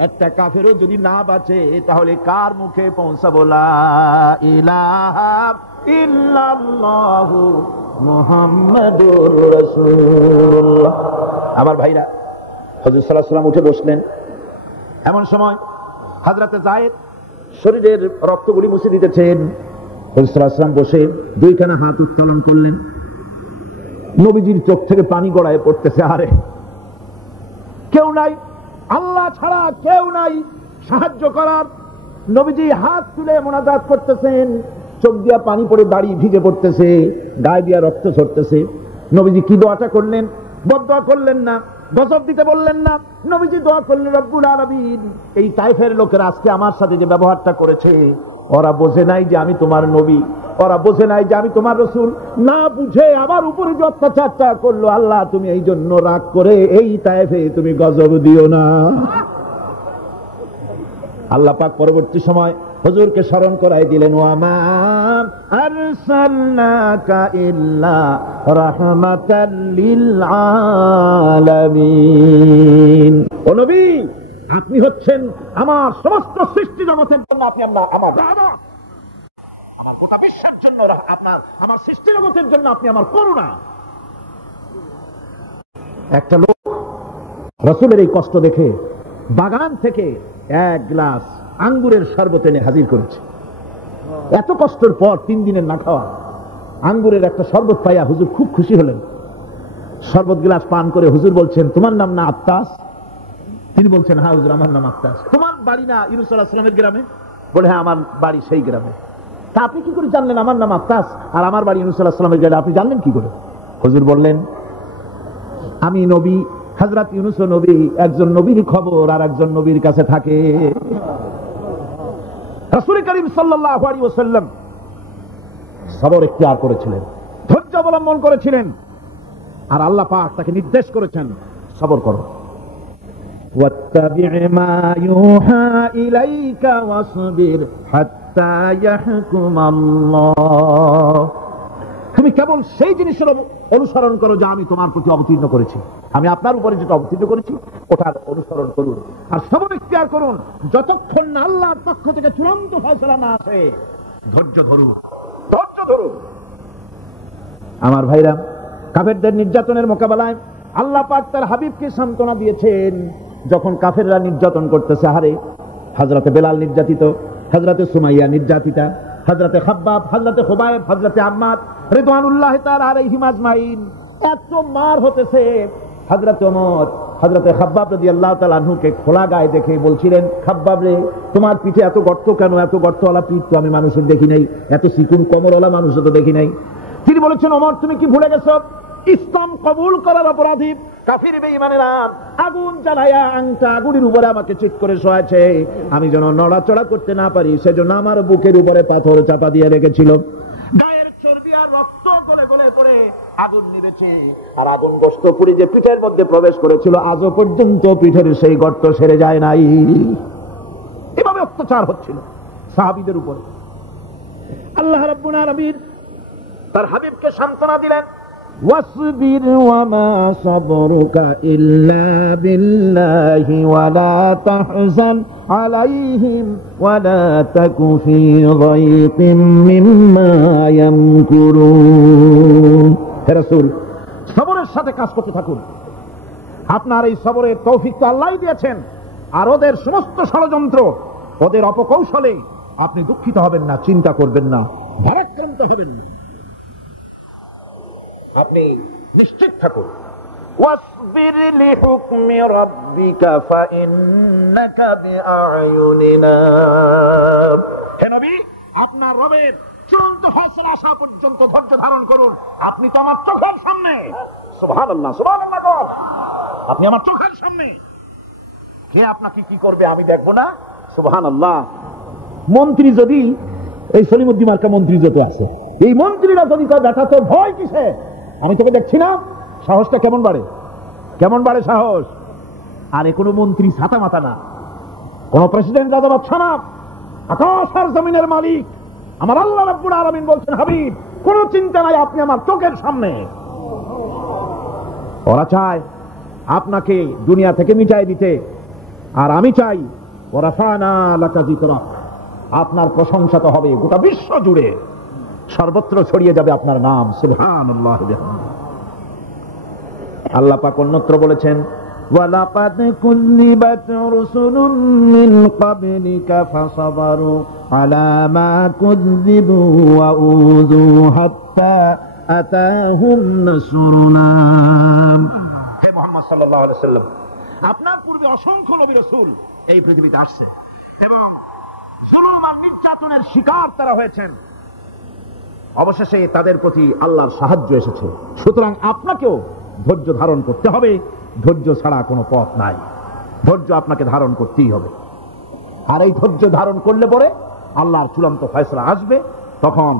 একটা কাফেরও যদি না বাঁচে তাহলে কার মুখে পৌঁছাবো লা ইলাহা ইল্লাল্লাহু মুহাম্মাদুর রাসূলুল্লাহ। আমার ভাইরা, হুজুর সাল্লাল্লাহু আলাইহি ওয়াসাল্লাম উঠে বসলেন। এমন সময় হযরতে যায়েদ শরীরের রক্তগুলি মুছে দিতেছেন। হুজুর সাল্লাল্লাহু আলাইহি ওয়াসাল্লাম বসে 2খানা হাত উত্তোলন করলেন, নবীজির চোখ থেকে পানি গড়ায় পড়তেছে। আরে কেউ নাই, আল্লাহ ছাড়া কেউ নাই সাহায্য করার। নবীজি হাত তুলে মোনাজাত করতেছেন, চোখ দিয়া পানি পড়ে বাড়ি ভিজে পড়তেছে, গায়ে দিয়া রক্ত ঝরতেছে। নবীজি কি দোয়াটা করলেন? বদদোয়া করলেন না, গজব দিতে বললেন না। নবীজি দোয়া করলেন, রব্বুল আলামিন, এই তায়েফের লোকেরা আজকে আমার সাথে যে ব্যবহারটা করেছে, ওরা বোঝে নাই যে আমি তোমার নবী, ওরা বোঝে নাই যে আমি তোমার রাসূল, না বুঝে আমার উপরে যে অত্যাচারটা করলো, আল্লাহ তুমি এই জন্য রাগ করে এই তায়েফে তুমি গজব দিও না। আল্লাহ পাক পরবর্তী সময় হুজুরকে স্মরণ করাই দিলেন, ওয়া মা আরসালনাকা ইল্লা রাহমাতাল লিল আলামিন। ও নবী, আপনি হচ্ছেন আমার সমস্ত সৃষ্টি জগতের জন্য, আপনি আমার রাহমত, আমার সৃষ্টি জগতের জন্য আপনি আমার করুণা। একটা লোক রাসূলের এই কষ্ট দেখে বাগান থেকে এক গ্লাস আঙ্গুরের শরবত এনে হাজির করেছে। এত কষ্টের পর 3 দিনের না খাওয়া আঙ্গুরের একটা শরবত পাইয়া হুজুর খুব খুশি হলেন। শরবত গ্লাস পান করে হুজুর বলছেন, তোমার নাম না আত্তাস? তিনি বলছেন, হ্যাঁ হুজুর, আমার নাম আত্তাস। তোমার বাড়ি না ইউনূস আলাইহিস সালামের গ্রামে? বলে, হ্যাঁ আমার বাড়ি সেই গ্রামে। তা আপনি কি করে জানলেন আমার নাম আত্তাস আর আমার বাড়ি ইউনূস আলাইহিস সালামের গ্রামে? আপনি জানলেন কি করে? হুজুর বললেন, আমি নবী, হযরত ইউনূস নবী, একজন নবীর খবর আর একজন নবীর কাছে থাকে। রাসূল করিম সাল্লাল্লাহু আলাইহি ওয়াসাল্লাম সবর ইখতিয়ার করেছিলেন, ধৈর্য অবলম্বন করেছিলেন, আর আল্লাহ পাক তাকে নির্দেশ করেছেন, সবর করো। ওয়াত্তাবি' মা ইউহা ইলাইকা ওয়াসবির হাত্তা ইয়াহকুমাল্লাহ। তুমি কেবল সেই জিনিসের অনুসরণ করো যা আমি তোমার প্রতি অবতীর্ণ করেছি। আমি আপনার উপরে যেটা অবতীর্ণ করেছি ওটার অনুসরণ করুন, আর সবর ইখতিয়ার করুন যতক্ষণ না আল্লাহর পক্ষ থেকে চূড়ান্ত ফয়সালা না আসে। ধৈর্য ধরুন, ধৈর্য ধরুন। আমার ভাইরা, কাফেরদের নির্যাতনের মোকাবেলায় আল্লাহ পাক তার হাবিবকে সান্ত্বনা দিয়েছেন। যখন কাফেররা নির্যাতন করতেছে, হারে হযরতে বেলাল নির্যাতিত, হযরতে সুমাইয়া নির্যাতিতা, হযরতে খাব্বাব, হযরতে খুবাইব, হযরতে আম্মার রিদওয়ানুল্লাহি তাআলা আলাইহিম আজমাইন, এত মার হতেছে। হযরতে ওমর হযরতে খাব্বাব রাদিয়াল্লাহু তাআলা আনহুকে খোলা গায়ে দেখে বলছিলেন, খাব্বাব রে, তোমার পিঠে এত গর্ত কেন? এত গর্তওয়ালা পিঠ তো আমি মানুষের দেখি নাই, এত চিকুন কোমরওয়ালা মানুষও তো দেখি নাই। তিনি বলেছেন, ওমর তুমি কি ভুলে গেছো? ইসলাম কবুল করার অপরাধী কাফির বেঈমানেরা আগুন জ্বালায়া আংটা আগুনের উপরে আমাকে চিৎ করে শোয়াছে, আমি যেন নড়াচড়া করতে না পারি সেজন্য আমার বুকের উপরে পাথর চাপা দিয়ে রেখেছিল। গায়ের চর্বি আর রক্ত গলে গলে পড়ে আগুন নিভেছে, আর আগুন গোশত পুড়ে যে পিঠের মধ্যে প্রবেশ করেছিল আজও পর্যন্ত পিঠের সেই গর্ত সেরে যায় নাই। এভাবে অত্যাচার হচ্ছিল সাহাবীদের উপরে। আল্লাহ রাব্বুল আলামিন তার হাবিবকে সান্ত্বনা দিলেন, ওয়াসবির ওয়া মা সাবরুকা ইল্লা বিল্লাহি ওয়া লা তাহজান আলাইহিম ওয়া লা তাকু ফি যায়কিম মিম্মা ইয়ামকুরুন। হে রাসূল, সবরের সাথে কাজ করতে থাকুন। আপনার এই সবরের তৌফিক তো আল্লাহই দিয়েছেন, আর ওদের সমস্ত ষড়যন্ত্র, ওদের অপকৌশলে আপনি দুঃখিত হবেন না, চিন্তা করবেন না, ভারাক্রান্ত হবেন না, আপনি নিশ্চিত থাকুন। ওয়াসবির লিহুকমি রাব্বিকা ফাইন্নাকা বিআয়ুনিনা। হে নবী, আপনার রবের চূড়ান্ত ফয়সালা আসা পর্যন্ত ধৈর্য ধারণ করুন। আপনি তো আমার চোখের সামনে। সুবহানাল্লাহ, সুবহানাল্লাহ গো, আপনি আমার চোখের সামনে। কে আপনাকে কি করবে আমি দেখবো না? সুবহানাল্লাহ। মন্ত্রী যদি, এই সলিমুদ্দিন মার্কা মন্ত্রী যত আছে, এই মন্ত্রীরা যদি কয় বেটা তোর ভয় কিসে, আমি তোকে দেখছি না, সাহসটা কেমন বাড়ে, কেমন বাড়ে সাহস। আর এ কোনো মন্ত্রী ছাতা মাথা না, কোন প্রেসিডেন্ট রাজা বাদশা না, আকাশ আর জমিনের মালিক আমার আল্লাহ রাব্বুল আলামিন বলছেন, হাবিব কোন চিন্তা নাই, আপনি আমার চোখের সামনে। ওরা চায় আপনাকে দুনিয়া থেকে মিটাই দিতে, আর আমি চাই ওরাফানা লাকা যিকরাক, আপনার প্রশংসা তো হবে গোটা বিশ্ব জুড়ে, সর্বত্র ছড়িয়ে যাবে আপনার নাম। সুবহানাল্লাহ। আল্লাহ পাক অন্যত্র বলেছেন, ওয়ালাকাদ কুযযিবাত রুসুলুম মিন ক্বাবলিকা ফাসাবারু আলা মা কুযযিবু ওয়া উযু হাত্তা আতাহুম নাসরুনা। হে মুহাম্মদ সাল্লাল্লাহু আলাইহি ওয়াসাল্লাম, আপনার পূর্বে অসংখ্য নবী রাসূল এই পৃথিবীতে আসছে এবং জুলুম আর নির্যাতনের শিকার তারা হয়েছেন। অবশেষে তাদের প্রতি আল্লাহর সাহায্য এসেছে। সুতরাং আপনাকেও ধৈর্য ধারণ করতে হবে। ধৈর্য ছাড়া কোনো পথ নাই। ধৈর্য আপনাকে ধারণ করতেই হবে। আর এই ধৈর্য ধারণ করলে পরে আল্লাহর চূড়ান্ত ফয়সালা আসবে, তখন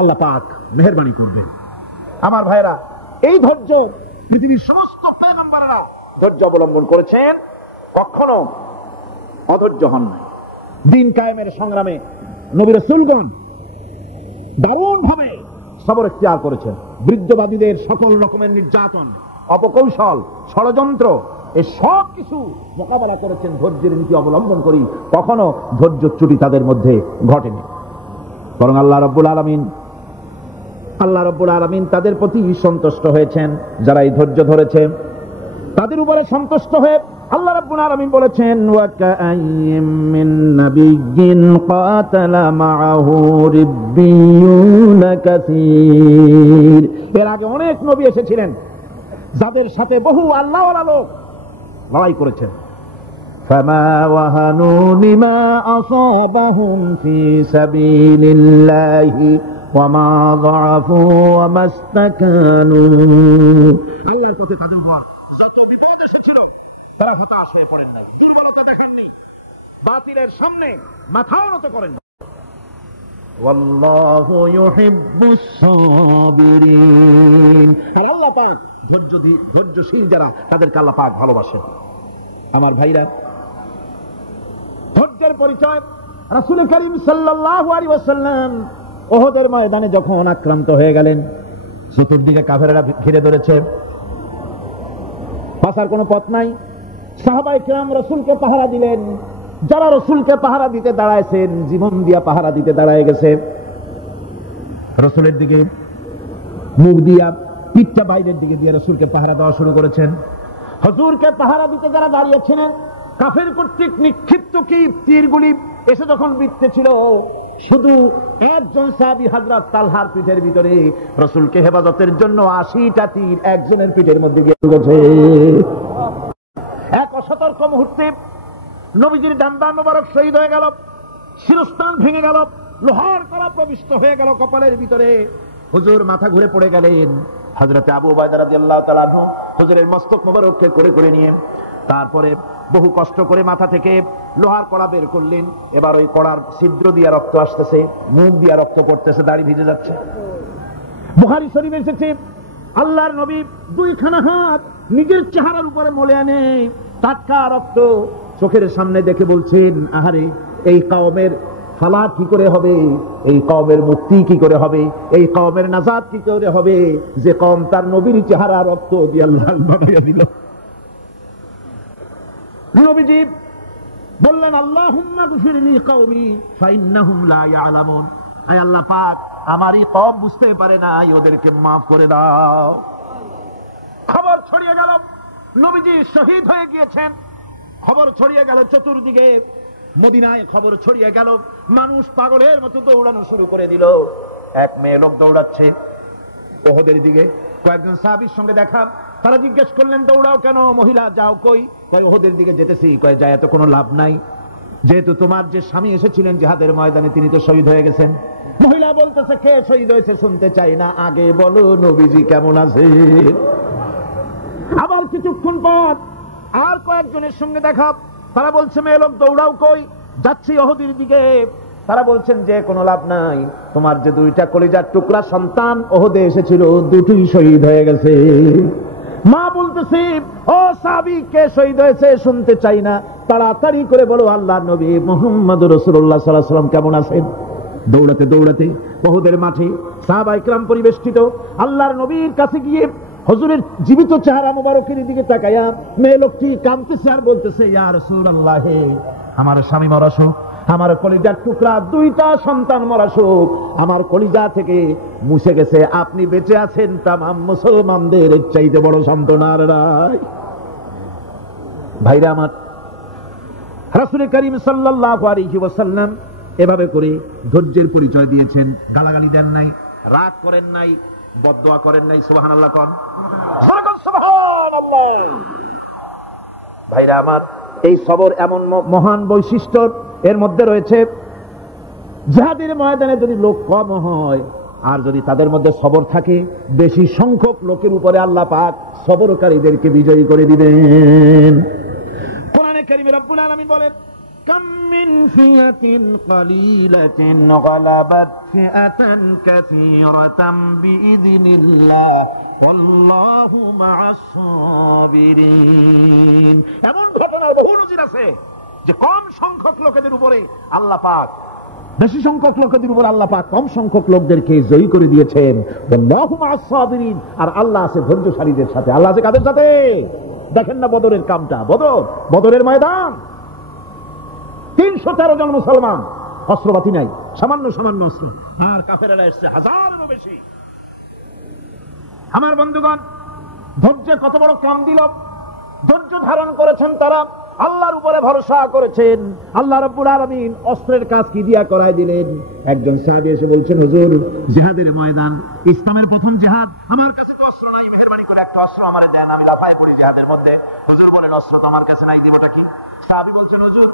আল্লাহ পাক মেহেরবানি করবেন। আমার ভাইরা, এই ধৈর্য পৃথিবীর সমস্ত পয়গম্বরেরা ধৈর্য অবলম্বন করেছেন, কখনো অধৈর্য হন নাই। দিন কায়েমের সংগ্রামে নবী রাসূলগণ দারুণ ভাবে সবর ইখতিয়ার করেছেন। বৃদ্ধবাদীদের সকল রকমের নির্যাতন, অপকৌশল, ষড়যন্ত্র, এই সব কিছু মোকাবেলা করেছেন ধৈর্যের নীতি অবলম্বন করি। কখনো ধৈর্যচ্যুতি তাদের মধ্যে ঘটেনি, বরং আল্লাহ রাব্বুল আলামিন তাদের প্রতি সন্তুষ্ট হয়েছেন। যারা এই ধৈর্য ধরেছে তাদের উপরে সন্তুষ্ট হয়ে আল্লাহ রাব্বুল আলামিন বলেছেন, ওয়া কাআইয়্যিম মিন নাবিয়্যিন কাতালা মাআহু রিব্বিয়ুন কাসীর। এর আগে অনেক নবী এসেছিলেন যাদের সাথে বহু আল্লাহওয়ালা লোক লড়াই করেছেন। ফামা ওয়াহানু লিমা আসাবাহুম ফি সাবিলিল্লাহি ওয়া মা যাআফু ওয়া মাস্তাকানু। আল্লাহর পথে তাদের উপর যত বিপদ এসেছিল তারা হতাশ হয়ে পড়েন না, দুর্বলতা দেখাননি, বাতিলের সামনে মাথাও নত করেন না। ওয়াল্লাহু ইউহিব্বুস সাবিরিন। আল্লাহ পাক ধৈর্যশীল যারা, তাদেরকে আল্লাহ পাক ভালোবাসেন। আমার ভাইরা, ধৈর্যের পরিচয় রাসূল করিম সাল্লাল্লাহু আলাইহি ওয়াসাল্লাম উহুদের ময়দানে যখন আক্রান্ত হয়ে গেলেন, চতুর্দিকে কাফেররা ঘিরে ধরেছে, বাঁচার কোনো পথ নাই। সাহাবায়ে কেরাম রাসূলকে পাহারা দিলেন। যারা রাসূলকে পাহারা দিতে দাঁড়াইছেন, জীবন দিয়া পাহারা দিতে দাঁড়ায় গেছে। রাসূলের দিকে মুখ দিয়া, পিঠটা বাইরের দিকে দিয়ে রাসূলকে পাহারা দেওয়া শুরু করেছেন। হুজুরকে পাহারা দিতে যারা দাঁড়িয়েছিলেন, কাফের কর্তৃক নিক্ষিপ্ত কি তীরগুলি এসে যখন বিঁধতেছিল, শুধু একজন সাহাবী হযরত তালহার পিঠের ভিতরে রাসূলকে হেফাজতের জন্য 80টা তীর একজনের পিঠের মধ্যে গিয়ে ঢুকেছে। এক অসতর্ক মুহূর্তে নবীজির ডান্ডা মোবারক শহীদ হয়ে গেল, শিরস্ত্রাণ ভেঙে গেল, লোহার কড়া প্রবিষ্ট হয়ে গেল কপালের ভিতরে। হুজুর মাথা ঘুরে পড়ে গেলেন। হযরত আবু উবাইদা রাদিয়াল্লাহু তাআলা আনহু হুজুরের মস্তক মোবারককে করে নিয়ে তারপরে বহু কষ্ট করে মাথা থেকে লোহার কড়া বের করলেন। এবার ওই কড়ার ছিদ্র দিয়ে রক্ত আসতেছে, মুখ দিয়ে রক্ত পড়তেছে, দাড়ি ভিজে যাচ্ছে। বুখারী শরীফে এসেছে, আল্লাহর নবী দুইখানা হাত নিজের চেহারার উপরে মলে আনে টাটকা রক্ত চোখের সামনে দেখে বলছেন, আহারে, এই কওমের ফালাত কি করে হবে, এই কওমের মুক্তি কি করে হবে, এই কওমের নাজাত কি করে হবে, যে কওম তার নবীর চেহারা রক্ত দিয়ে আল্লাহ বানাইয়া দিল। নবীজি বললেন, আল্লাহুম্মা গফিরলি কওমি ফাইন্নাহুম লা ইয়ালামুন। আয় আল্লাহ পাক, আমারই কওম বুঝতে পারে না, ওদেরকে মাফ করে দাও। খবর ছড়িয়ে গেল নবীজি শহীদ হয়ে গিয়েছেন। খবর ছড়িয়ে গেল চতুর্দিকে, মদিনায় খবর ছড়িয়ে গেল। মানুষ পাগলের মতো দৌড়ানো শুরু করে দিল। এক মেয়ে লোক দৌড়াচ্ছে উহুদের দিকে। কয়েকজন সাহাবীর সঙ্গে দেখা, তারা জিজ্ঞেস করলেন, দৌড়াও কেন মহিলা, যাও কই? কয় উহুদের দিকে যেতেছি। কয় যায় তো কোনো লাভ নাই, যেহেতু তোমার যে স্বামী এসেছিলেন জিহাদের ময়দানে তিনি তো শহীদ হয়ে গেছেন। মহিলা বলতেছে, কে শহীদ হয়েছে শুনতে চাই না, আগে বলো নবীজি কেমন আছে। আবার কিছুক্ষণ পর আর কয়েকজনের সঙ্গে দেখা, তারা বলছে, মেয়ে লোক দৌড়াও কই? যাচ্ছি উহুদের দিকে। তারা বলছেন যে কোনো লাভ নাই, তোমার যে দুইটা কলিজার টুকরা সন্তান উহুদে এসেছিল, দুটোই শহীদ হয়ে গেছে। মা বলতেছে, ও সাহাবী, কে শহীদ হয়েছে শুনতে চাই না, তাড়াতাড়ি করে বলো আল্লাহর নবী মুহাম্মদুর রাসূলুল্লাহ সাল্লাল্লাহু আলাইহি ওয়াসাল্লাম কেমন আছেন। দৌড়াতে দৌড়াতে উহুদের মাঠে সাহাবায়ে কেরাম পরিবেষ্টিত আল্লাহর নবীর কাছে গিয়ে হুজুরের জীবিত চেহারা মোবারকের দিকে তাকায়া মেয়ে লোকটি কাঁদতেছে আর বলতেছে, ইয়া রাসূলুল্লাহ, আমার স্বামী মরা শোক, আমার কলিজার টুকরা দুইটা সন্তান মরা শোক, আমার কলিজা থেকে মুছে গেছে, আপনি বেঁচে আছেন, তামাম মুসলমানদের চাইতে বড় সান্ত্বনার রায়। ভাইরা আমার, রাসূল করিম সাল্লাল্লাহু আলাইহি ওয়াসাল্লাম এভাবে করে ধৈর্যের পরিচয় দিয়েছেন। গালাগালি দেন নাই, রাগ করেন নাই, বদদোয়া করেন নাই? সুবহানাল্লাহ কোন, সুবহানাল্লাহ। ভাইরা আমার, এই সবর এমন মহান বৈশিষ্ট্য এর মধ্যে রয়েছে। জিহাদের ময়দানে যদি লোক কম হয় আর যদি তাদের মধ্যে সবর থাকে, বেশি সংখ্যক লোকের উপরে আল্লাহ পাক সবরকারীদেরকে বিজয়ী করে দিবেন। কোরআনে কারীমে রব্বুল আলামিন বলেন, কাম মিন ফিয়াতিন কালিলাতিন গালাবাত ফিআতান কাসীরাতাম বিইযনিল্লাহ ওয়াল্লাহু মা'আস সাবিরিন। এমন ঘটনার বহু নজির আছে যে কম সংখ্যক লোকেদের উপরে আল্লাহ পাক বেশি সংখ্যক লোকদের উপর আল্লাহ পাক কম সংখ্যক লোকদেরকে জয়ী করে দিয়েছেন। আল্লাহু মা'আস সাবিরিন, আর আল্লাহ আছে ধৈর্যশালীদের সাথে। আল্লাহ আছে কাদের সাথে? দেখেন না বদরের কামটা, বদরের ময়দান, 313 জন মুসলমান, অস্ত্রপাতি নাই, সামান্য সামান্য অস্ত্র, আর কাফেরেরা এসছে হাজারেরও বেশি। আমার বন্ধুগণ, ধৈর্যের কত বড় কাম দিল! ধৈর্য ধারণ করেছেন তারা, আল্লাহর উপরে ভরসা করেছেন। আল্লাহ রাব্বুল আলামিন অস্ত্রের কাজ কি দিয়া করায় দিলেন। একজন সাহাবী এসে বলছেন, হুজুর, জিহাদের ময়দান, ইসলামের প্রথম জিহাদ, আমার কাছে তো অস্ত্র নাই, মেহেরবানি করে একটা অস্ত্র আমারে দেন, আমি লাফায় পড়ি জিহাদের মধ্যে। হুজুর বলেন, অস্ত্র তো আমার কাছে নাই, দেবটা কি? সাহাবী বলছেন, হুজুর,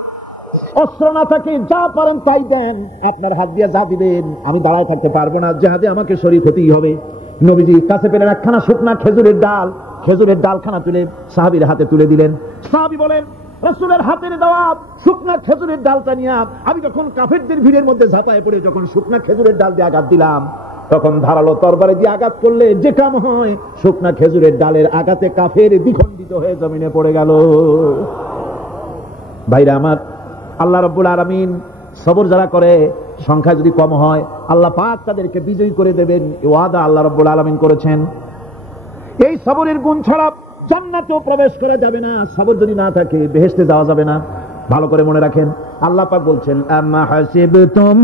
অস্ত্র না থাকে যা পারেন তাই দেন, আপনার হাত দিয়ে যা দিবেন, আমি দাঁড়ায় থাকতে পারবো না, জিহাদে আমাকে শরীক হতেই হবে। নবীজি কাছে পেলেন একখানা শুকনা খেজুরের ডালখানা তুলে সাহাবীর হাতে তুলে দিলেন। সাহাবী বলেন, রাসূলের হাতের দেওয়া শুকনা খেজুরের ডালটা নিয়ে আমি যখন কাফেরদের ভিড়ের মধ্যে ঝাঁপায় পড়ে যখন শুকনা খেজুরের ডাল দিয়ে আঘাত দিলাম, তখন ধারালো তরবারি দিয়ে আঘাত করলে যে কাম হয়, শুকনা খেজুরের ডালের আঘাতে কাফের দ্বিখণ্ডিত হয়ে জমিনে পড়ে গেল। ভাইরা আমার, আল্লাহ রাব্বুল আলামিন সবর যারা করে, সংখ্যা যদি কম হয়, আল্লাহ পাক তাদেরকে বিজয়ী করে দেবেন, এই ওয়াদা আল্লাহ রাব্বুল আলামিন করেছেন। এই সবরের গুণ ছাড়া জান্নাতেও প্রবেশ করা যাবে না। সবর যদি না থাকে বেহেশতে যাওয়া যাবে না। ভালো করে মনে রাখেন, আল্লাহ পাক বলছেন, আম্মা হাসিবতুম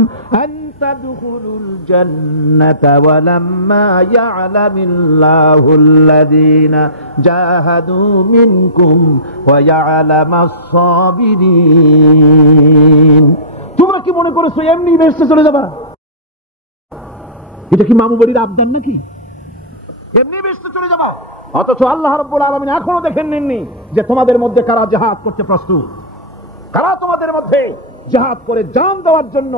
আন তাদখুলুল জান্নাতা ওয়া লাম্মা ইয়া'লামিল্লাহুল্লাযীনা জাহাদু মিনকুম ওয়া ইয়া'লামাস সাবিরিন। তোমরা কি মনে করেছো এমনি বেহেশতে চলে যাবা? এটা কি মামু বাড়ির আবদার নাকি? এমনি বেহেশতে চলে যাবা? অথচ আল্লাহ রাব্বুল আলামিন এখনো দেখেন নেননি যে তোমাদের মধ্যে কারা জিহাদ করতে প্রস্তুত, কারা তোমাদের মধ্যে জিহাদ করে জান দেওয়ার জন্য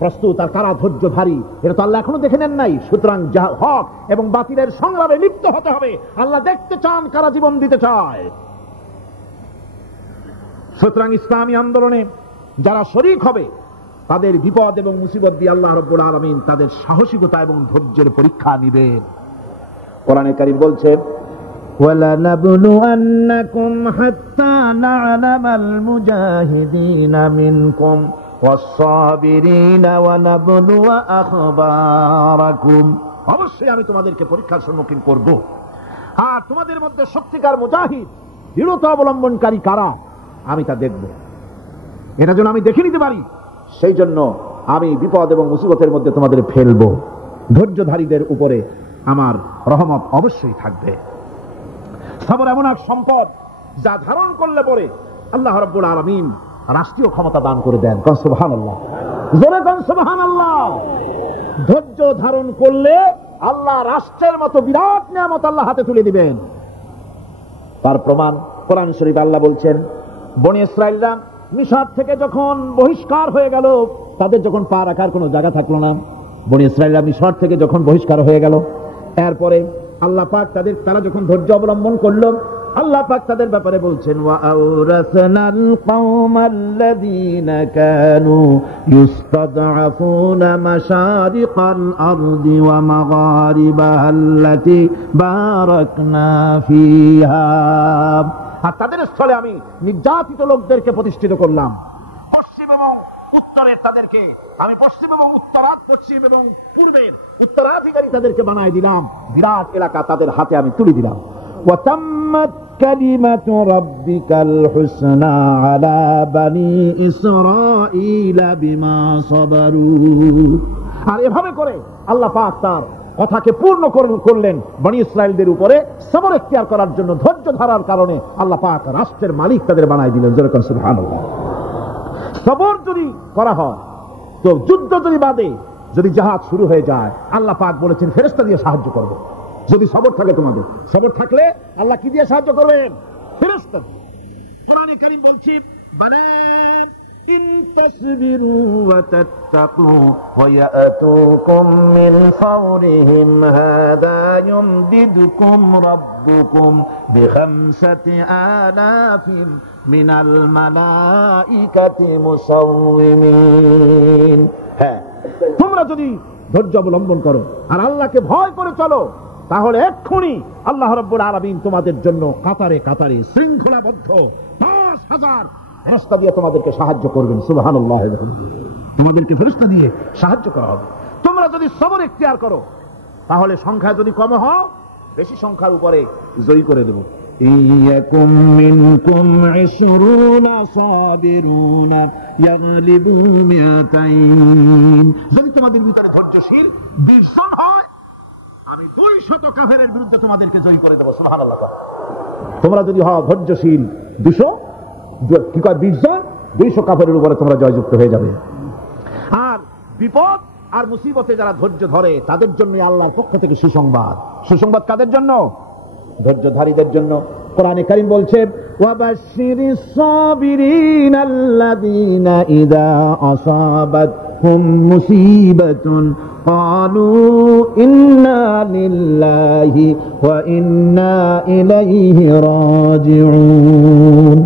প্রস্তুত, আর কারা ধৈর্যধারী, এটা তো আল্লাহ এখনো দেখে নেন নাই। সুতরাং হক এবং বাতিলের সংগ্রামে লিপ্ত হতে হবে। আল্লাহ দেখতে চান কারা জীবন দিতে চায়। সুতরাং ইসলামী আন্দোলনে যারা শরীক হবে, তাদের বিপদ এবং মুসিবত দিয়ে আল্লাহ রাব্বুল আলামিন তাদের সাহসিকতা এবং ধৈর্যের পরীক্ষা নিবেন। কোরআনে কারীম বলছে, وَلَنَبْلُوَنَّكُمْ حَتَّى نَعْلَمَ الْمُجَاهِدِينَ مِنكُمْ وَالصَّابِرِينَ وَنَبْلُوَ أَخْبَارَكُمْ। অবশ্যই আমি তোমাদেরকে পরীক্ষার সম্মুখীন করব, আর তোমাদের মধ্যে সত্যিকার মুজাহিদ, দৃঢ়তা অবলম্বনকারী কারা, আমি তা দেখব। এটা যেন আমি দেখে নিতে পারি, সেই জন্য আমি বিপদ এবং মুসিবতের মধ্যে তোমাদের ফেলবো। ধৈর্যধারীদের উপরে আমার রহমত অবশ্যই থাকবে। সবর এমন এক সম্পদ যা ধারণ করলে পরে আল্লাহ রাব্বুল আলামিন রাষ্ট্রীয় ক্ষমতা দান করে দেন। কোন সুবহানাল্লাহ, জোরে কোন সুবহানাল্লাহ। ধৈর্য ধারণ করলে আল্লাহ রাষ্ট্রের মতো বিরাট নিয়ামত আল্লাহ হাতে তুলে দিবেন। তার প্রমাণ কোরআন শরীফ আল্লাহ বলছেন, বনী ইসরাঈলরা মিশর থেকে যখন বহিষ্কার হয়ে গেল, তাদের যখন পা রাখার কোনো জায়গা থাকলো না, বনী ইসরাঈলরা মিশর থেকে যখন বহিষ্কার হয়ে গেল, এরপরে আল্লাহ পাক তারা যখন ধৈর্য অবলম্বন করলো, আল্লাহ পাক তাদের ব্যাপারে বলছেন, ওয়া আওরাসনাল কওমাল্লাযীনা কানু ইস্তাদআফুনা মাশারিকাল আরদি ওয়া মাগারিবাহাল্লাতী বারাকনা ফিহা। আর তাদের স্থলে আমি নির্যাতিত লোকদেরকে প্রতিষ্ঠিত করলাম। পশ্চিম এবং উত্তরের তাদেরকে আমি পশ্চিম এবং পশ্চিম এবং পূর্বের উত্তরাধিকারী তাদেরকে বানায় দিলাম। বিরাট এলাকা তাদের হাতে আমি তুলে দিলাম। ওয়া তাম্মাত কালিমাতু রাব্বিকাল হুসনা আলা বানি ইসরাঈলা বিমা সাবারু। আর এভাবে করে আল্লাহ পাক তার কথাকে পূর্ণ করলেন বনী ইসরাঈলদের উপরে। সবর ইখতিয়ার করার জন্য, ধৈর্য ধরার কারণে আল্লাহ পাক রাষ্ট্রের মালিক তাদের বানায় দিলেন। যেরকম সুবহানাল্লাহ। সবর যদি করা হয়, তো যুদ্ধ যদি বাদে যদি জাহাজ শুরু হয়ে যায়, আল্লাহ পাক বলেছেন ফেরেশতা দিয়ে সাহায্য করবে। যদি সবর থাকে, তোমাদের সবর থাকলে আল্লাহ কি দিয়ে সাহায্য করবেন? ফেরেশতা দিয়ে। কোরআনে কারীম বলছে إن تصبروا وتتقوا ويأتوكم من فورهم هذا يمددكم ربكم ب5 آلاف من الملائكة مسومين। হ্যাঁ, তোমরা যদি ধৈর্য অবলম্বন করো আর আল্লাহকে ভয় করে চলো, তাহলে এক্ষুনি আল্লাহ রাব্বুল আলামিন তোমাদের জন্য কাতারে কাতারে শৃঙ্খলাবদ্ধ 10,000 ফেরেশতা দিয়ে তোমাদেরকে সাহায্য করবেন। সুবহানাল্লাহ। তোমাদেরকে ফেরেশতা দিয়ে সাহায্য করা হবে। তোমরা যদি সবর ইখতিয়ার করো, তাহলে সংখ্যা যদি কম হও, বেশি সংখ্যার উপরে জয়ী করে দেব। ইয়াকুম মিনকুম 20 সাবিরুনা ইয়াগলিবু 100। যদি তোমাদের ভিতরে ধৈর্যশীল 20 জন হয়, আমি 200 কাফেরের বিরুদ্ধে তোমাদেরকে জয়ী করে দেব। সুবহানাল্লাহ। তোমরা যদি হও ধৈর্যশীল 20 জন, 200 কাফেরের উপরে তোমরা জয়যুক্ত হয়ে যাবে। আর বিপদ আর মুসিবতে যারা ধৈর্য ধরে, তাদের জন্য আল্লাহর পক্ষ থেকে সুসংবাদ। সুসংবাদ কাদের জন্য? ধৈর্যধারীদের জন্য। কোরআনে কারীম বলছে ওয়াবাশশিরিস সাবিরিন আল্লাযীনা ইযা আসাবাতহুম মুসিবাতুন ক্বালু ইন্না লিল্লাহি ওয়া ইন্না ইলাইহি রাজিউন।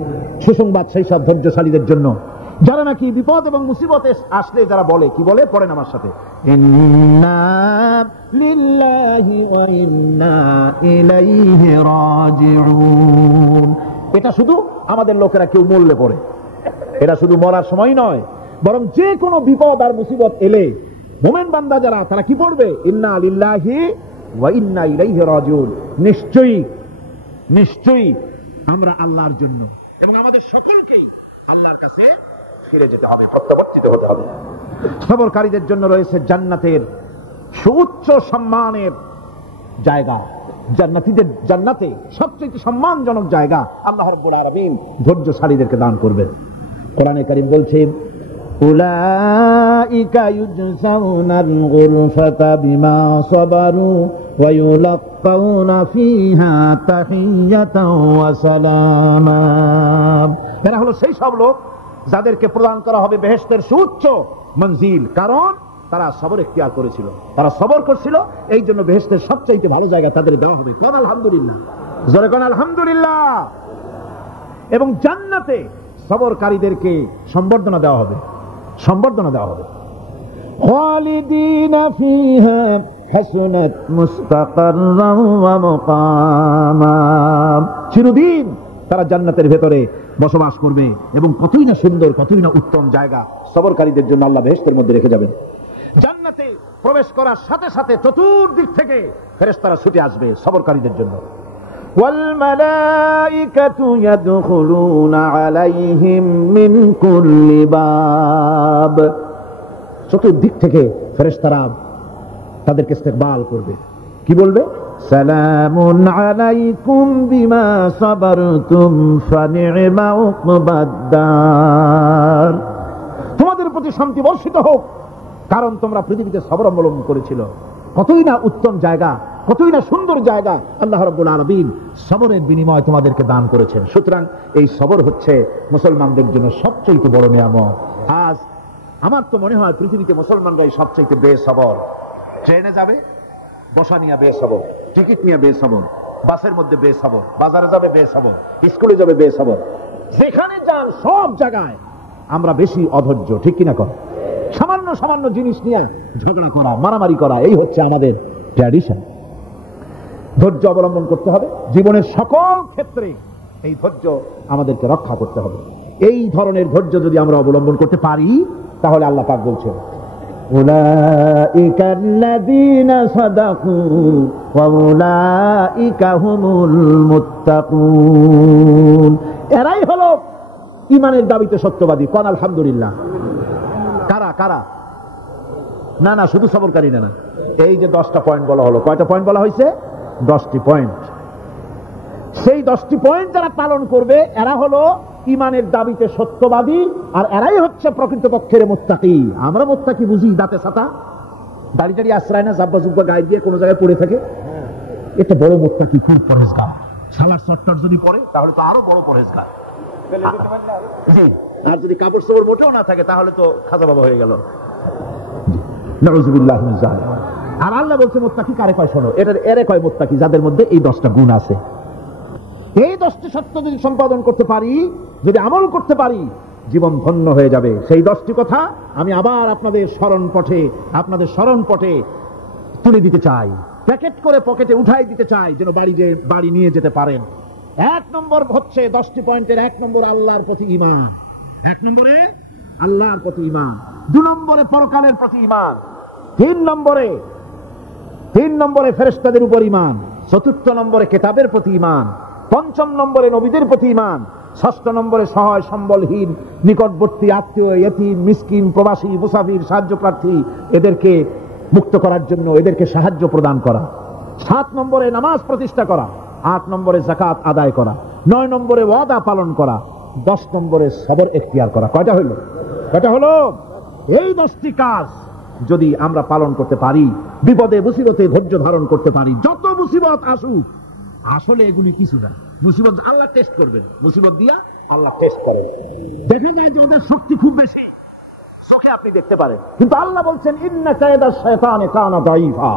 সুসংবাদ সেই সব ধৈর্যশালীদের জন্য যারা নাকি বিপদ এবং মুসিবতে আসলে যারা বলে, কি বলে? পড়েন আমার সাথে, ইন্না লিল্লাহি ওয়া ইন্না ইলাইহি রাজিউন। এটা শুধু আমাদের লোকেরা কেউ মরলে পড়ে, এটা শুধু মরার সময় নয়, বরং যে কোনো বিপদ আর মুসিবত এলে মুমিন বান্দা যারা, তারা কি পড়বে? ইন্না লিল্লাহি ওয়া ইন্না ইলাইহি রাজিউন। নিশ্চয়ই নিশ্চয়ই আমরা আল্লাহর জন্য এবং আমাদের সকলকেই আল্লাহর কাছে ফিরে যেতে হবে, প্রত্যাবর্তিত হতে হবে। সবরকারীদের জন্য রয়েছে জান্নাতের সুউচ্চ সম্মানের জায়গা। জান্নাতীদের জান্নাতে সবচেয়ে সম্মানজনক জায়গা আল্লাহ রাব্বুল আলামিন ধৈর্যশালীদেরকে দান করবেন। কোরআনে কারীম বলছে উলাইকা ইউজসাউনাল গুরফাতা বিমা সাবারু ওয়া ইউলাক্কাউনা ফিহা তাহিয়াতাও ওয়া সালামা। এরা হলো সেই সব লোক যাদেরকে প্রদান করা হবে বেহেশতের সুউচ্চ মঞ্জিল, কারণ তারা সবর ইখতিয়ার করেছিল, তারা সবর করছিল, এই জন্য বেহেশতের সবচাইতে ভালো জায়গা তাদের দেওয়া হবে। কোন আলহামদুলিল্লাহ, জোরে কোন আলহামদুলিল্লাহ। এবং জান্নাতে সবরকারীদেরকে সম্বর্ধনা দেওয়া হবে, সম্বর্ধনা দেওয়া হবে। খালিদিনা ফিহা হাসুনাত মুস্তাকাররান ওয়া মুকামা। চিরদিন তারা জান্নাতের ভেতরে বসবাস করবে এবং কতই না সুন্দর, কতই না উত্তম জায়গা সবরকারীদের জন্য আল্লাহ বেহেশতের মধ্যে রেখে যাবেন। জান্নাতে প্রবেশ করার সাথে সাথে চতুর্দিক থেকে ফেরেশতারা ছুটে আসবে সবরকারীদের জন্য। ওয়াল মালাইকাতু ইয়াদখুলুনা আলাইহিম মিন কুল্লি বাব। চতুর্দিক থেকে ফেরেশতারা তাদেরকে ইস্তেকবাল করবে, কি বলবে? সালামুন আলাইকুম বিমা সাবারতুম ফানি'মা উকবাদ-দার। তোমাদের প্রতি শান্তি বর্ষিত হোক, কারণ তোমরা পৃথিবীতে সবর অবলম্বন করেছিল। কতই না উত্তম জায়গা, কতই না সুন্দর জায়গা আল্লাহ রাব্বুল আলামিন সবরের বিনিময় তোমাদেরকে দান করেছেন। সুতরাং এই সবর হচ্ছে মুসলমানদের জন্য সবচেয়ে বড় নিয়ামত। আজ আমার তো মনে হয় পৃথিবীতে মুসলমানরাই সবচেয়ে বেসবর। ট্রেনে যাবে, বসা নিয়ে বেসবর, টিকিট নিয়ে বেসবর, বাসের মধ্যে বেসবর, বাজারে যাবে বেসবর, স্কুলে যাবে বেসবর, যেখানে যান সব জায়গায় আমরা বেশি অধৈর্য, ঠিক কিনা? কর সামান্য সামান্য জিনিস নিয়ে ঝগড়া করা, মারামারি করা, এই হচ্ছে আমাদের ট্র্যাডিশন। ধৈর্য অবলম্বন করতে হবে জীবনের সকল ক্ষেত্রে, এই ধৈর্য আমাদেরকে রক্ষা করতে হবে। এই ধরনের ধৈর্য যদি আমরা অবলম্বন করতে পারি, তাহলে আল্লাহ পাক বলছেন উলাইকা আল্লাযীনা সাদাকু ওয়া উলাইকা হুমুল মুত্তাকুন। এরাই হলো ঈমানের দাবিতে সত্যবাদী। কোন আলহামদুলিল্লাহ। কারা কারা? না না, শুধু সবরকারী না, এই যে 10টা পয়েন্ট বলা হলো, কয়টা পয়েন্ট বলা হয়েছে? 10টি পয়েন্ট। সেই 10টি পয়েন্ট যারা পালন করবে, এরা হলো ঈমানের দাবিতে সত্যবাদী, আর এরাই হচ্ছে প্রকৃতপক্ষের মুত্তাকি। আমরা মুত্তাকি বুঝি দাঁতে ছাতা, দাড়ি টাড়ি আশ্রয় না, জাব্বা জুব্বা গায়ে দিয়ে কোনো জায়গায় পড়ে থাকে, এটা বড় মুত্তাকি, খুব পরহেজগার। সালার চট্টর যদি পড়ে তাহলে তো আরো বড় পরহেজগার। আর যদি কাপড় চোপড় মোটেও না থাকে তাহলে তো খাজা বাবা হয়ে গেল। নাউযুবিল্লাহ মিন যালিক। আর আল্লাহ বলছে মুত্তাকি কারে কয় শোনো, এরে কয় মুত্তাকি যাদের মধ্যে এই 10টা গুণ আছে। এই 10টি সত্য যদি সম্পাদন করতে পারি, যদি আমল করতে পারি, জীবন ধন্য হয়ে যাবে। সেই 10টি কথা আমি আবার আপনাদের স্মরণ পটে তুলে দিতে চাই, প্যাকেট করে পকেটে উঠাই দিতে চাই, যেন বাড়ি নিয়ে যেতে পারেন। 1 নম্বর হচ্ছে 10টি পয়েন্টের 1 নম্বর আল্লাহর প্রতি ঈমান। 1 নম্বরে আল্লাহর প্রতি ঈমান, 2 নম্বরে পরকালের প্রতি ঈমান, 3 নম্বরে ফেরেশতাদের উপর ঈমান, 4র্থ নম্বরে কিতাবের প্রতি ঈমান, 5ম নম্বরে নবীদের প্রতি ঈমান, 6ষ্ঠ নম্বরে সহায় সম্বলহীন, নিকটবর্তী আত্মীয়, ইয়তীম, মিসকিন, প্রবাসী, মুসাফির, সাহায্য প্রার্থী, এদেরকে মুক্ত করার জন্য এদেরকে সাহায্য প্রদান করা, 7 নম্বরে নামাজ প্রতিষ্ঠা করা, 8 নম্বরে যাকাত আদায় করা, 9 নম্বরে ওয়াদা পালন করা, 10 নম্বরে সবর এখতিয়ার করা। কয়টা হলো? এই 10টি কাজ যদি আমরা পালন করতে পারি, বিপদে মুসিবতে ধৈর্য ধারণ করতে পারি, যত মুসিবত আসুক, আসলে এগুলি কিছু না। মুসিবত আল্লাহ টেস্ট করবেন, মুসিবত দিয়া আল্লাহ টেস্ট করেন। দেখে যায় যে ওদের শক্তি খুব বেশি, চোখে আপনি দেখতে পারেন, কিন্তু আল্লাহ বলছেন ইন্না কায়দাশ শায়তানি কানা দাঈফা।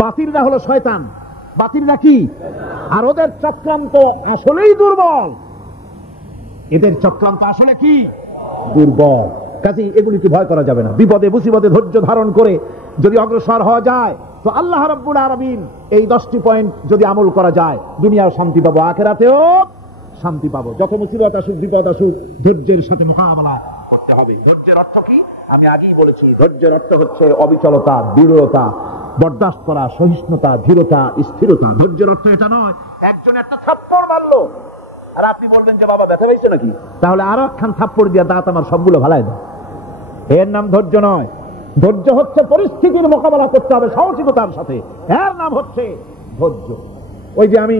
বাতিলরা হলো শয়তান, বাতিলরা কি? আর ওদের চক্রান্ত আসলেই দুর্বল, এদের চক্রান্ত আসলে কি? দুর্বল। কাজেই এগুলিকে ভয় করা যাবে না। বিপদে মুসিবতে ধৈর্য ধারণ করে যদি অগ্রসর হওয়া যায়, তো আল্লাহ রাব্বুল আলামিন এই 10টি পয়েন্ট যদি আমল করা যায়, দুনিয়াও শান্তি পাবো, আখিরাতেও শান্তি পাবো। যত মুসিবত আসুক, বিপদ আসুক, ধৈর্যের সাথে মোকাবেলা করতে হবে। ধৈর্যের অর্থ কি? আমি আগেই বলেছি, ধৈর্যের অর্থ হচ্ছে অবিচলতা, দৃঢ়তা, বরদাস্ত করা, সহিষ্ণুতা, ধীরতা, স্থিরতা। ধৈর্যের অর্থ এটা নয় একজন একটা থাপ্পড় মারলো আর আপনি বলবেন যে বাবা ব্যথা পাইছে নাকি, তাহলে আরো একখান থাপ্পড় দিয়ে দাঁত আমার সবগুলো ভালাই দেয়। এর নাম ধৈর্য নয়। ধৈর্য হচ্ছে পরিস্থিতির মোকাবেলা করতে হবে সাহসিকতার সাথে, এর নাম হচ্ছে ধৈর্য। ওই যে আমি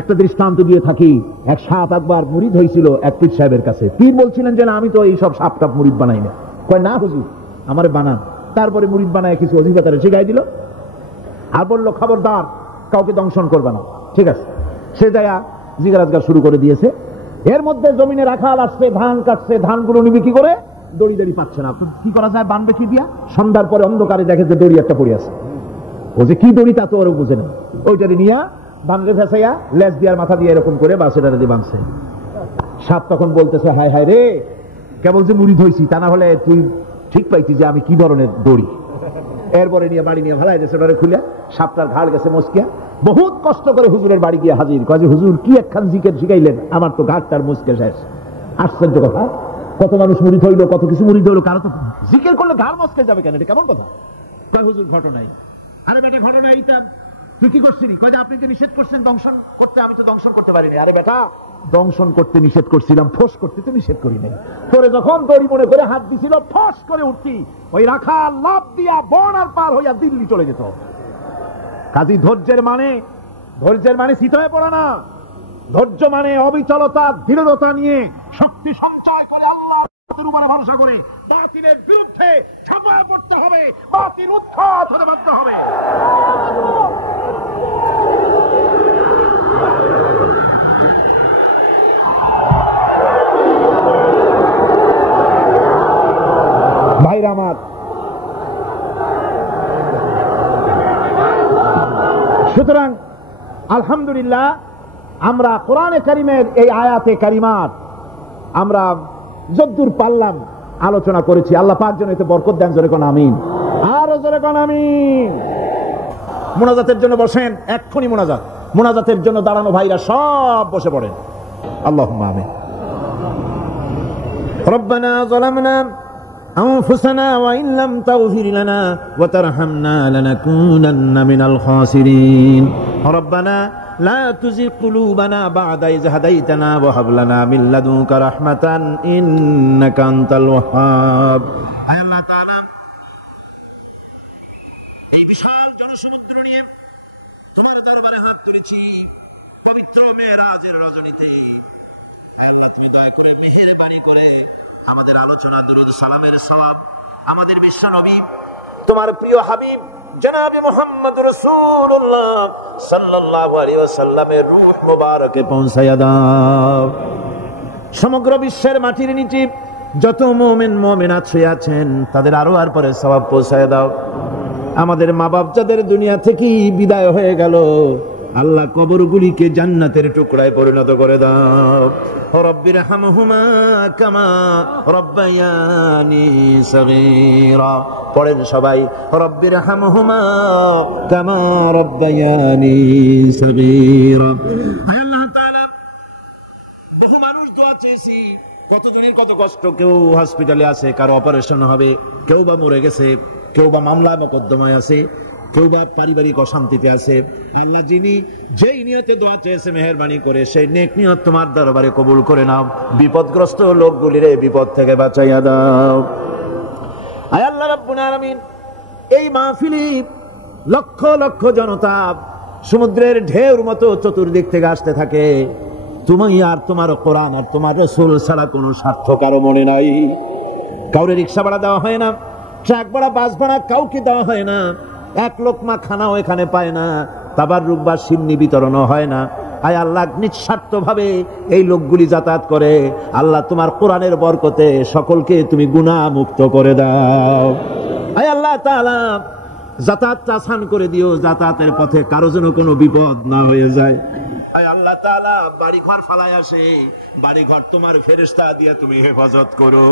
একটা দৃষ্টান্ত দিয়ে থাকি, এক সাপ একবার মুরিদ হয়েছিল এক পীর সাহেবের কাছে। পীর বলছিলেন যে না, আমি তো এইসব সাপ টাপ মুরিদ বানাই না। কয় না হুজুর, আমারে বানান। তারপরে মুরিদ বানায় কিছু অজিফাতারে শিখাই দিল আর বললো খবরদার কাউকে দংশন করবে না। ঠিক আছে, সে জায়গা জিজ্ঞাসা শুরু করে দিয়েছে। এর মধ্যে জমিনে রাখাল আসছে, ধান কাটছে, ধানগুলো নিবি কি করে, দড়ি পাচ্ছে না। কি করা যায়, বানবে কি দিয়া? সন্ধ্যার পরে অন্ধকারে দেখে যে দড়ি একটা পড়ে আছে। ও যে কি দড়ি তা তো ওরা বুঝে না। ওইটারে নিয়ে বানরে ফেসাইয়া লেজ দিয়ার মাথা দিয়ে এরকম করে বাসেটারে দিয়ে বাঁধছে। সাপ তখন বলতেছে, হায় হায় রে, কেবল যে মুরিদ হয়েছি, তা না হলে তুই ঠিক পাইছি যে আমি কি ধরনের দড়ি। এরপরে নিয়ে বাড়ি নিয়ে ভালাই গেছে, ওটারে খুলে সাপটার ঘাড় গেছে মস্কিয়া। বহুত কষ্ট করে হুজুরের বাড়ি গিয়ে হাজির, কয় যে হুজুর কি একখান জিকের শিখাইলেন, আমার তো ঘাটটার মুসকে শেষ। আশ্চর্য কথা, কত মানুষ মুরিদ হইলো, কত কিছু মুরিদ হইলো, কারো তো জিকির করলে ঘাড় মস্কে যাবে কেন? এটা কেমন কথা? কয় হুজুর ঘটনাই। আরে বেটা ঘটনা এইটা, তুই কি করছিলি? কয় যে আপনি যে নিষেধ করছেন দংশন করতে, আমি তো দংশন করতে পারিনি। আরে বেটা, দংশন করতে নিষেধ করছিলাম, ফোঁস করতে তো নিষেধ করি নাই। তোরে যখন দড়ি মনে করে হাত দিছিল, ফোঁস করে উঠতি, ওই রাখা লাভ দিয়া বর্ডার পার হইয়া দিল্লি চলে যেত। কাজী ধৈর্যের মানে শীত হয়ে পড়ে না। ধৈর্য মানে অবিচলতা, দৃঢ়তা নিয়ে শক্তি সঞ্চয় করে আল্লাহর উপরে ভরসা করে বাতিলের বিরুদ্ধে ঝাঁপিয়ে পড়তে হবে, বাতিল উৎখাত হতে বাধ্য হবে। ভাইরা আমার, সুতরাং আলহামদুলিল্লাহ আমরা কোরআনে কারিমের এই আয়াতে কারিমাত আমরা যদ্দূর পারলাম আলোচনা করেছি। আল্লাহ পাক যেন এতে বরকত দেন। জোরে কোন আমিন, আরো জোরে কোন আমিন। মুনাজাতের জন্য বসেন, এক্ষুনি মুনাজাতের জন্য দাঁড়ানো ভাইরা সব বসে পড়েন। আল্লাহুম্মা আমিন। রব্বানা যালামনা أنفسنا وإن لم تغفر لنا وترحمنا لنكونن من الخاسرين ربنا لا تزغ قلوبنا بعد إذ هديتنا وهب لنا من لدنك رحمة إنك أنت الوهاب আমাদের আলোচনা, দুরূদ সালামের সওয়াব আমাদের বিশ্বনবী তোমার প্রিয় হাবিব জনাবে মুহাম্মদ রাসূলুল্লাহ সাল্লাল্লাহু আলাইহি ওয়াসাল্লামের রূহ মুবারকে পৌঁছায়া দাও। সমগ্র বিশ্বের মাটির নিচে যত মুমিন মুমিনাত শুয়ে আছেন তাদের আরো আর পরে সওয়াব পৌঁছায়া দাও। আমাদের মা বাপ যাদের দুনিয়া থেকে বিদায় হয়ে গেল, আল্লাহ কবরগুলিকে জান্নাতের টুকরায় পরিণত করে দাও। রব্বির হামহুমা কামা রব্বায়ানি সগীরা। পড়েন সবাই, রব্বির হামহুমা কামা রব্বায়ানি সগীরা। আল্লাহ তাআলা বহু মানুষ দোয়া চেয়েছি, কতজনের কত কষ্ট, কেউ হসপিটালে আছে, কারো অপারেশন হবে, কেউ বা মরে গেছে, কেউ বা মামলা মোকদ্দমায় আছে, কেউ বা পারিবারিক অশান্তিতে আছে। আল্লাহ যিনি যেই নিয়তে দোয়া চেয়েছে মেহেরবানি করে সেই নেক নিয়ত তোমার দরবারে কবুল করে নাও। বিপদগ্রস্ত লোকগুলির বিপদ থেকে বাঁচাইয়া দাও। আয় আল্লাহ রাব্বুল আলামিন, এই মাহফিলে লক্ষ লক্ষ জনতা সমুদ্রের ঢেউর মতো চতুর্দিক থেকে আসতে থাকে। তুমি আর তোমার কোরআন আর তোমার রাসূল ছাড়া কোনো স্বার্থ কারো মনে নাই। কাউরে রিক্সা ভাড়া দেওয়া হয় না, ট্রাক ভাড়া, বাস ভাড়া কাউকে দেওয়া হয় না, এক লোকমা খানাও এখানে পায় না, তাবাররুক বা সিন্নি বিতরণও হয় না। আয় আল্লাহ, নিঃস্বার্থ ভাবে এই লোকগুলি যাতায়াত করে। আল্লাহ তোমার কোরআনের বরকতে সকলকে তুমি গুনাহ মুক্ত করে দাও। আয় আল্লাহ তাআলা, যাতায়াতটা আসান করে দিও, যাতায়াতের পথে কারো যেন কোনো বিপদ না হয়ে যায়। আয় আল্লাহ তাআলা, বাড়ি ঘর ফালায় আসে, বাড়ি ঘর তোমার ফেরেশতা দিয়ে তুমি হেফাজত করো।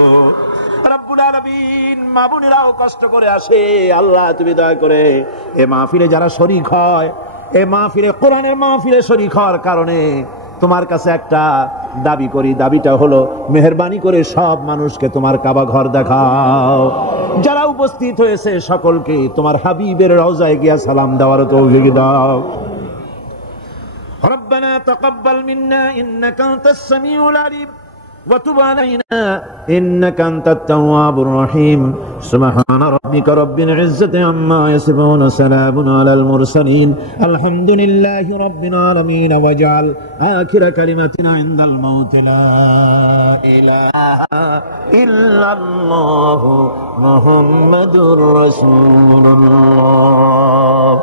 রব্বুল আলামিন, মা বোনেরাও কষ্ট করে আসে, আল্লাহ তুমি দয়া করে এ মাহফিলে যারা শরীক হয়, এ মাহফিলে কোরআনের মাহফিলে শরীক হওয়ার কারণে তোমার কাছে একটা দাবি করি। দাবিটা হলো, মেহেরবানি করে সব মানুষকে তোমার কাবা ঘর দেখাও। যারা উপস্থিত হয়েছে সকলকে তোমার হাবিবের রওজায় গিয়া সালাম দেওয়ার তৌফিক দাও। ربنا تقبل منا إنك أنت السميع العليم وتب علينا إنك أنت التواب الرحيم سبحان ربك رب العزة عما يصفون سلام على المرسلين الحمد لله رب العالمين واجعل آخر كلمتنا عند الموت لا إله إلا الله محمد رسول الله.